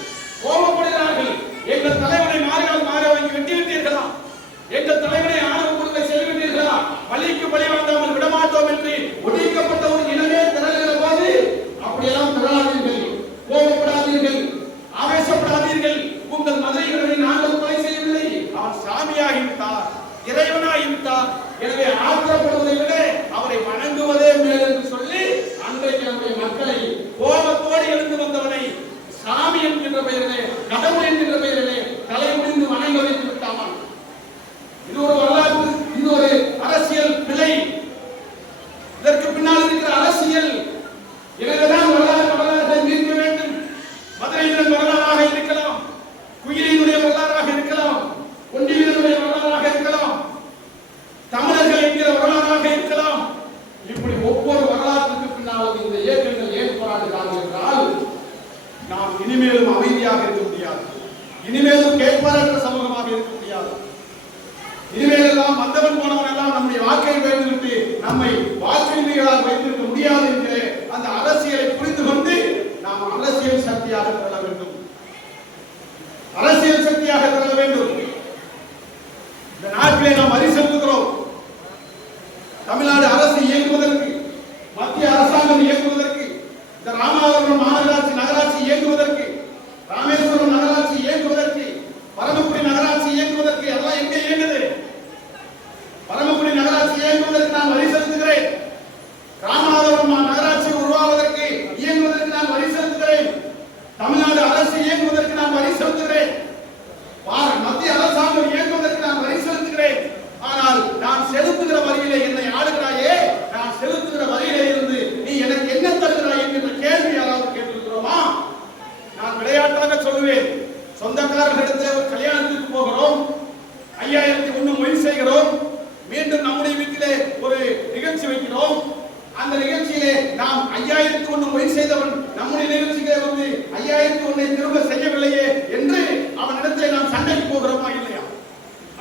கோபப்படுகிறார்கள். எங்கள் தலைவனை மார்கை வாங்கி வெட்டி விட்டீர்களா? எங்கள் தலைவனை ஆணவ கொடுமை செய்துவிட்டீர்களா? பலிக்கு பலி வாங்காமல் விடமாட்டோம் என்று ஒடுக்கப்பட்ட ஒரு இனமே திரளுகிற போது அப்படியெல்லாம் திரளாதீர்கள், கோபப்படாதீர்கள், ஆவேசப்படாதீர்கள். உங்கள் மதுரை வீரனை நாங்கள் கொலை செய்யவில்லை, அவன் சாமியாகிவிட்டார், இறைவனாகிவிட்டார். எனவே ஆத்திரப்படுவதை விட அவரை வணங்குவதே மேல் என்று சொல்லி அன்றைக்கு நம்முடைய மக்களை கோபத்தோடு எழுந்து வந்தவனை சாமி என்கின்ற பெயரிலே, கடவுள் என்கின்ற பெயரிலே தலை முடிந்து வணங்க வைத்து விட்டாமல் இது ஒரு வரலாற்று, இது ஒரு அரசியல் பிழை. இதற்கு பின்னால் இருக்கிற அரசியல். எனவேதான் வரலாற்றை மீட்க வேண்டும். மதுரை வீரன் வரலாறாக இருக்கலாம், குயிலினுடைய வரலாறாக இருக்கலாம், ஒண்டி வீரனுடைய வரலாறாக இருக்கலாம், தமிழர்கள் என்கிற வரலாறாக இருக்கலாம். இப்படி ஒவ்வொரு வரலாற்றுக்கு பின்னாலும் இந்த இயக்கங்கள் ஏன் போராடுகிறார்கள் என்றால் நாம் இனிமேலும் அமைதியாக இருக்க முடியாது, இனிமேலும் கேட்பாரற்ற சமூகமாக இருக்க முடியாது. இனிமேலெல்லாம் வந்தவன் போனவன் எல்லாம் நம்முடைய வாக்கை வைத்துவிட்டு நம்மை வாக்கின்மைகளால் வைத்திருக்க முடியாது என்கிற அந்த அரசியலை புரிந்து கொண்டு நாம் அரசியல் சக்தியாக திரள வேண்டும், அரசியல் சக்தியாக திரள வேண்டும். இந்த நாட்டிலே நாம் வரி செலுத்துகிறோம். தமிழ்நாடு அரசு இயங்குவதற்கு, மத்திய அரசாங்கம் இயங்குவதற்கு, இந்த ராமநாதபுரம் மாநகராட்சி நகராட்சி இயங்குவதற்கு, ராமேஸ்வரம் நகராட்சி இயங்குவதற்கு, பரமக்குடி நகராட்சி இயங்குவதற்கு எல்லாம் எங்கே இயங்குது? பரமக்குடி நகராட்சி இயங்குவதற்கு நான் வரி செலுத்துகிறேன். ராமநாதபுரம் நகராட்சி உருவாவதற்கு இயங்குவதற்கு நான் வரி செலுத்துகிறேன். தமிழ்நாடு அரசு இயங்குவதற்கு நான் வரி செலுத்துகிறேன். மத்திய அரசாங்கம் இயங்குவதற்கு நான் வரி செலுத்துகிறேன். ஆனால் நான் செலுத்துகிற வரியிலே என்னை ஆளுகிறாயே, நான் செலுத்துகிற வரியிலே இருந்து நீ எனக்கு என்ன தருகிறாய் என்கிற கேள்வி யாராவது கேட்டிருக்கிறோமா? நான் விளையாட்டாக சொல்லுவேன். சொந்தக்காரர்களிடத்தில் ஒரு கல்யாணத்திற்கு போகிறோம், 5001 மொய் செய்கிறோம், மீண்டும் நம்முடைய வீட்டிலே ஒரு நிகழ்ச்சி வைக்கிறோம். அந்த நிகழ்ச்சியிலே நாம் 5001 மொய் செய்தவன் நம்முடைய நிகழ்ச்சியிலே வந்து 5001 திரும்ப செய்யவில்லையே என்று அவனிடத்திலே நாம் சண்டைக்கு போகிறோமா இல்லையா?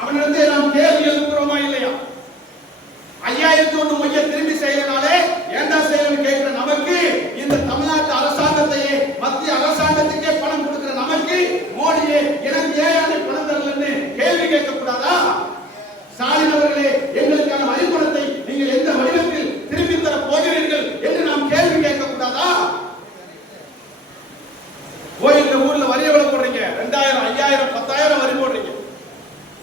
அவனிடத்திலே நாம் கேள்வி எழுப்புகிறோமா இல்லையா? 5001 மொய்யை திரும்பி செய்யறனாலே ஏண்டா செய்யணும்னு கேட்கிற நமக்கு, இந்த தமிழ்நாட்டு அரசாங்கத்தையே மத்திய அரசாங்கத்துக்கே பணம் கொடுக்கிற நமக்கு மோடியே 2000, 5000, 10,000 வரி போடுறீங்க.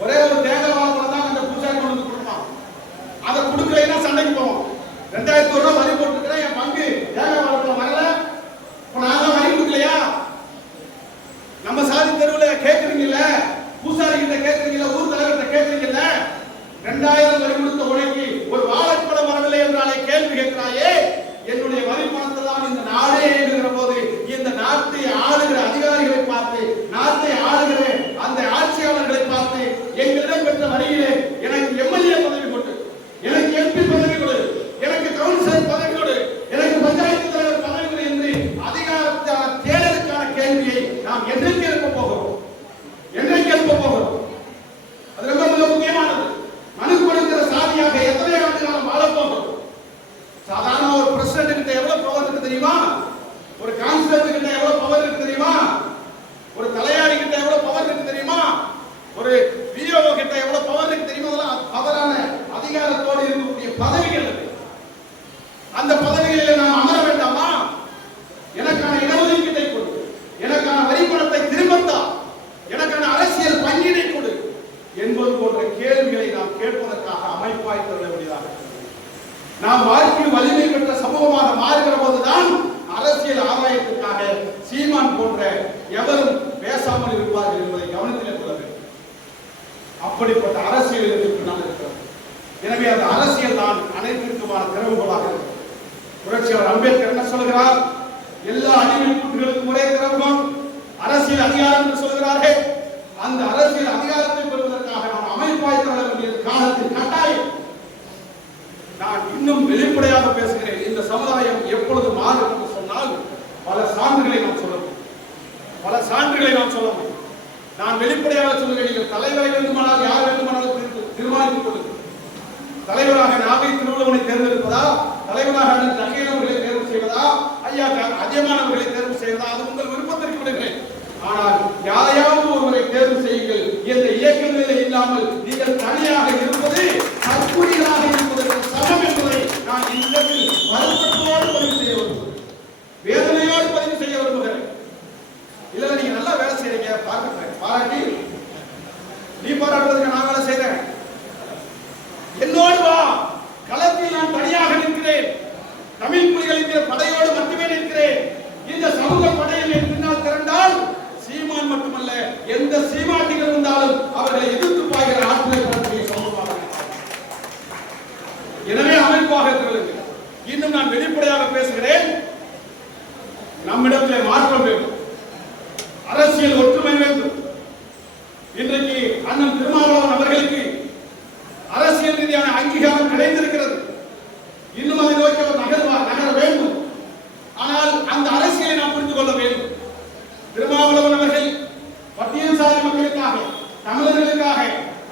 ஒரே ஒரு தேங்காய் வாழைப்பழம் தான் அந்த பூஜாரி கொண்டு வந்து கொடுப்பான். அதை கொடுக்கலைன்னா சண்டைக்கு போவோம். 2000 ரூபாய் வரி போட்டுக்கிறேன், என் பங்கு தேங்காய் வாழைப்பழம் வரல, நான் தான் வரி கொடுக்கலையா? நம்ம சாதி தெருவில் கேட்குறீங்கல்ல, பூசாரி கிட்ட கேட்குறீங்கல்ல, ஊர் தலைவர்கிட்ட கேட்குறீங்கல்ல, 2000 வரி கொடுத்த உனக்கு ஒரு வாழைப்பழம் வரவில்லை என்றாலே கேள்வி கேட்கிறாயே. என்னுடைய வரி பணத்தை தான் இந்த நாடே எழுதுகிற போது இந்த நாட்டை ஆளுகிற அதிகாரிகளை பார்த்து, நாட்டை ஆளுகிற அந்த ஆட்சியாளர்களை பார்த்து, எங்களிடம் பெற்ற வரியிலே எனக்கு எம்எல்ஏ பதவி கொடு, எனக்கு எம்பி பதவி கொடு, எனக்கு கவுன்சிலர் பதவி கொடு, எனக்கு பஞ்சாயத்து தலைவர் பதவி கொடு என்று அதிகாரத்தான தேடலுக்கான கேள்வியை நாம் என்றைக்கு எழுப்ப போகிறோம்? என்றைக்கு எழுப்ப போகிறோம்? அது ரொம்ப மிக முக்கியமானது. மனு கொடுக்கிற சாதியாக எத்தனை ஆண்டு காலம் வாழ போகிறோம்? சாதாரண ஒரு பிரசிடென்ட் கிட்ட எவ்வளவு பவர் இருக்கு தெரியுமா? ஒரு கான்ஸ்டபிள் கிட்ட எவ்வளவு பவர் இருக்கு தெரியுமா? ஒரு தலையாரி கிட்ட எவ்வளவு பவர் இருக்கு தெரியுமா? ஒரு விஓஓ கிட்ட எவ்வளவு பவர் இருக்கு தெரியுமா? அதெல்லாம் பவரான அதிகாரத்தோடு இருக்கக்கூடிய பதவிகள். அந்த பதவிகளில் நாம் அமர வேண்டாமா? எனக்கான இடஒதுக்கீட்டை கொடு, எனக்கான வரி பணத்தை திரும்பத்தா, எனக்கான அரசியல் பங்கினை கொடு என்பது போன்ற கேள்விகளை நாம் கேட்பதற்காக அமைப்பாய் தர வேண்டியதாக நாம் வாழ்க்கையில் வலிமை பெற்ற சமூகமாக மாறுகிற போதுதான் அரசியல் ஆதாயத்துக்காக சீமான் போன்ற எவரும் பேசாமல் இருப்பார்கள் என்பதை கவனத்திலே கொள்ள வேண்டும். அப்படிப்பட்ட அரசியல் பின்னால் இருக்கிறது. எனவே அந்த அரசியல் தான் அனைத்திற்குமான திறவுகோலாக இருக்கிறது. புரட்சியாளர் அம்பேத்கர் என்ன சொல்கிறார்? எல்லா அடிமை கூட்டுகளுக்கும் ஒரே திறவுகோல் அரசியல் அதிகாரம் என்று சொல்கிறார்கள். அந்த அரசியல் அதிகாரத்தை பெறுவதற்காக நாம் அமைப்பாய் தர வேண்டியது காலத்தின் கட்டாயம். நான் இன்னும் வெளிப்படையாக பேசுகிறேன். இந்த சமுதாயம் எப்பொழுது மாறும் என்று சொன்னால் பல சான்றுகளை நாம் சொல்லணும், பல சான்றுகளை நாம் சொல்லணும். நான் வெளிப்படையாக சொல்லுகிறேன். நீங்கள் தலைவரை வேண்டுமானால் யார் வேண்டுமானாலும் தீர்மானித்துக் கொள்ளுங்கள். தலைவராக நாகை திருவள்ளுவனை தேர்ந்தெடுப்பதா, தலைவராக தகையவர்களை தேர்வு செய்வதா, ஐயா அதியமானவர்களை தேர்வு செய்வதா, அது உங்கள் விருப்பத்திற்கு விடுகிறேன். ஆனால் யாரையாவது ஒருவரை தேர்வு செய்யுங்கள். இந்த இயக்கங்களில் இல்லாமல் நீங்கள் தனியாக இருப்பது தற்கொலைகளாக இருப்பதற்கு சமம் என்பதை நான் இந்த வருத்தத்தோடு பதிவு செய்ய விரும்புகிறேன், வேதனையோடு பதிவு செய்ய விரும்புகிறேன். இல்ல நீங்க நல்லா வேலை செய்றீங்க, பார்க்கிறேன், பாராட்டி நீ பாராட்டுறதுக்கு நான் வேலை செய்றேன், என்னோடு வா, களத்தில் நான் தனியாக நிற்கிறேன், தமிழ் புலிகள் என்கிற படையோடு மட்டுமே நிற்கிறேன். இந்த சமூக படையில் என் பின்னால் திரண்டால் சீமான் மட்டுமல்ல, எந்த சீமாட்டிகள் இருந்தாலும் அவர்களை எதிர்த்து பாய்கிற ஆற்றலை பெறக்கூடிய சமூகமாக. எனவே அமைப்பாக இருக்கிறது. இன்னும் நான் வெளிப்படையாக பேசுகிறேன். நம்மிடத்திலே மாற்றம் வேண்டும், அரசியல் ஒற்றுமை வேண்டும். இன்றைக்கு அண்ணன் திருமாவளவன் அவர்களுக்கு அரசியல் ரீதியான அங்கீகாரம் கிடைத்திருக்கிறது. இன்னும் அதை நோக்கி அவர் நகர வேண்டும். ஆனால் அந்த அரசியலை நாம் புரிந்து கொள்ள வேண்டும். திருமாவளவன் அவர்கள் பட்டியல் சாதி மக்களுக்காக, தமிழர்களுக்காக,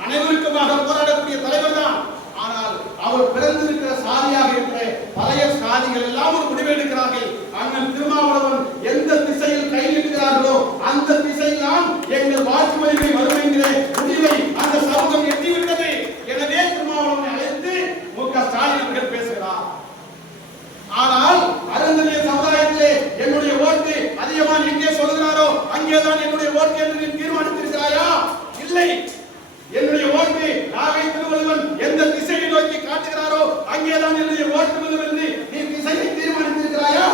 அனைவருக்குமாக போராடக்கூடிய தலைவர் தான். ஆனால் அவர் பிறந்திருக்கிற சாதியாக இருக்கிற பழைய சாதிகள் எல்லாம் ஒரு முடிவு எடுக்கிறார்கள். அண்ணன் திருமாவளவன் எந்த திசையில் கை நிற்கிறார்களோ அந்த திசையில் தான் எங்கள் வாக்கு வலிமை வரும் என்கிற முடிவை அந்த சமூகம் எட்டிவிட்டது. எனவே திருமாவளவனை அழைத்து மு.க. ஸ்டாலின் அவர்கள் பேசுகிறார். ஆனால் அருந்ததிய சமுதாயத்திலே என்னுடைய ஓட்டு அதிகமாக எங்கே சொல்கிறாரோ அங்கேதான் என்னுடைய ஓட்டு என்று நீ தீர்மானித்திருக்கிறாயா? இல்லை. என்னுடைய ஓட்டு நாகை திருவள்ளுவன் எந்த திசையை நோக்கி காட்டுகிறாரோ அங்கேதான் என்னுடைய ஓட்டு விழும் என்று நீ திசையை தீர்மானித்திருக்கிறாயா?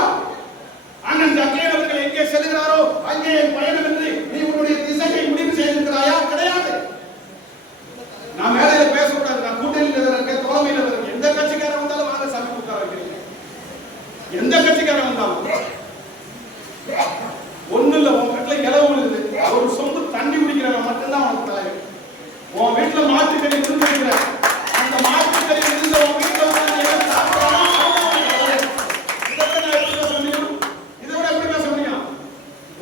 அண்ணன் ஜக்கையன் அவர்கள் எங்கே செல்கிறாரோ அங்கே என் பயணம் என்று நீ உன்னுடைய திசையை முடிவு செய்திருக்கிறாயா? கிடையாது. நான் மேடையில் பேசக்கூடாது. நான் கூட்டணியில் இருக்கேன், தோழமையில் இருக்கேன். எந்த கட்சிக்காரன் வந்தாலும் வாங்க சாமி கூப்பிட்டு வைக்கிறீங்க. எந்த கட்சிக்காரன் வந்தாலும் ஒண்ணு இல்ல. உன் வீட்டுல இலவு இருக்குது, ஒரு சொம்பு தண்ணி குடிக்கிறவன் மட்டும்தான் உனக்கு தலைவர். உன் வீட்டுல மாட்டுக்கறி விருந்து வைக்கிற அந்த மாட்டுக்கறி விருந்து உன் வீட்டுல இதோட எப்படி பேச முடியும்?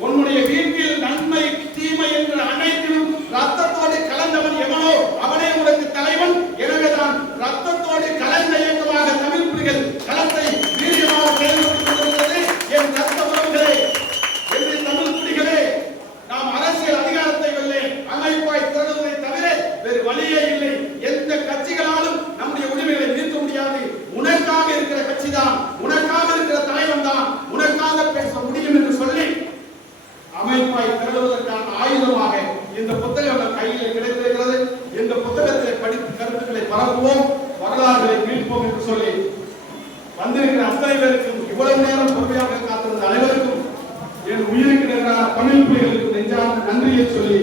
உன்னுடைய வீட்டில் நன்மை தீமை என்று அனைத்திலும் ரத்தத்தோடு கலந்தவன் எவனோ அவனே உனக்கு தலைவன். எனவேதான் ரத்தத்தோடு கலந்த இயக்கமாக தமிழ் புலிகள் களத்தை வீரியமாக செயல்படுத்திக் என் ரத்த உறவுகளே என்று தமிழ் புலிகளே, நாம் அரசியல் அதிகாரத்தை வெல்ல அமைப்பாய் திரளுவதை தவிர வேறு வழியே இல்லை. எந்த கட்சிகளாலும் நம்முடைய உரிமைகளை நீக்க முடியாது. உனக்காக இருக்கிற கட்சி தான், உனக்காக இருக்கிற தலைவன் தான் உனக்காக பேச முடியும் என்று சொல்லி அமைப்பாய் திரளுவதற்கான ஆயுதமாக வளர்ப்போம், வரலாறுகளை மீட்போம் என்று சொல்லி வந்திருக்கிற அத்தனை பேருக்கும், இவ்வளவு நேரம் பொறுமையாக காத்திருந்த அனைவருக்கும், என் உயிருக்கு நிகரான தமிழ் புலிகளுக்கு நெஞ்சார்ந்த நன்றியை சொல்லி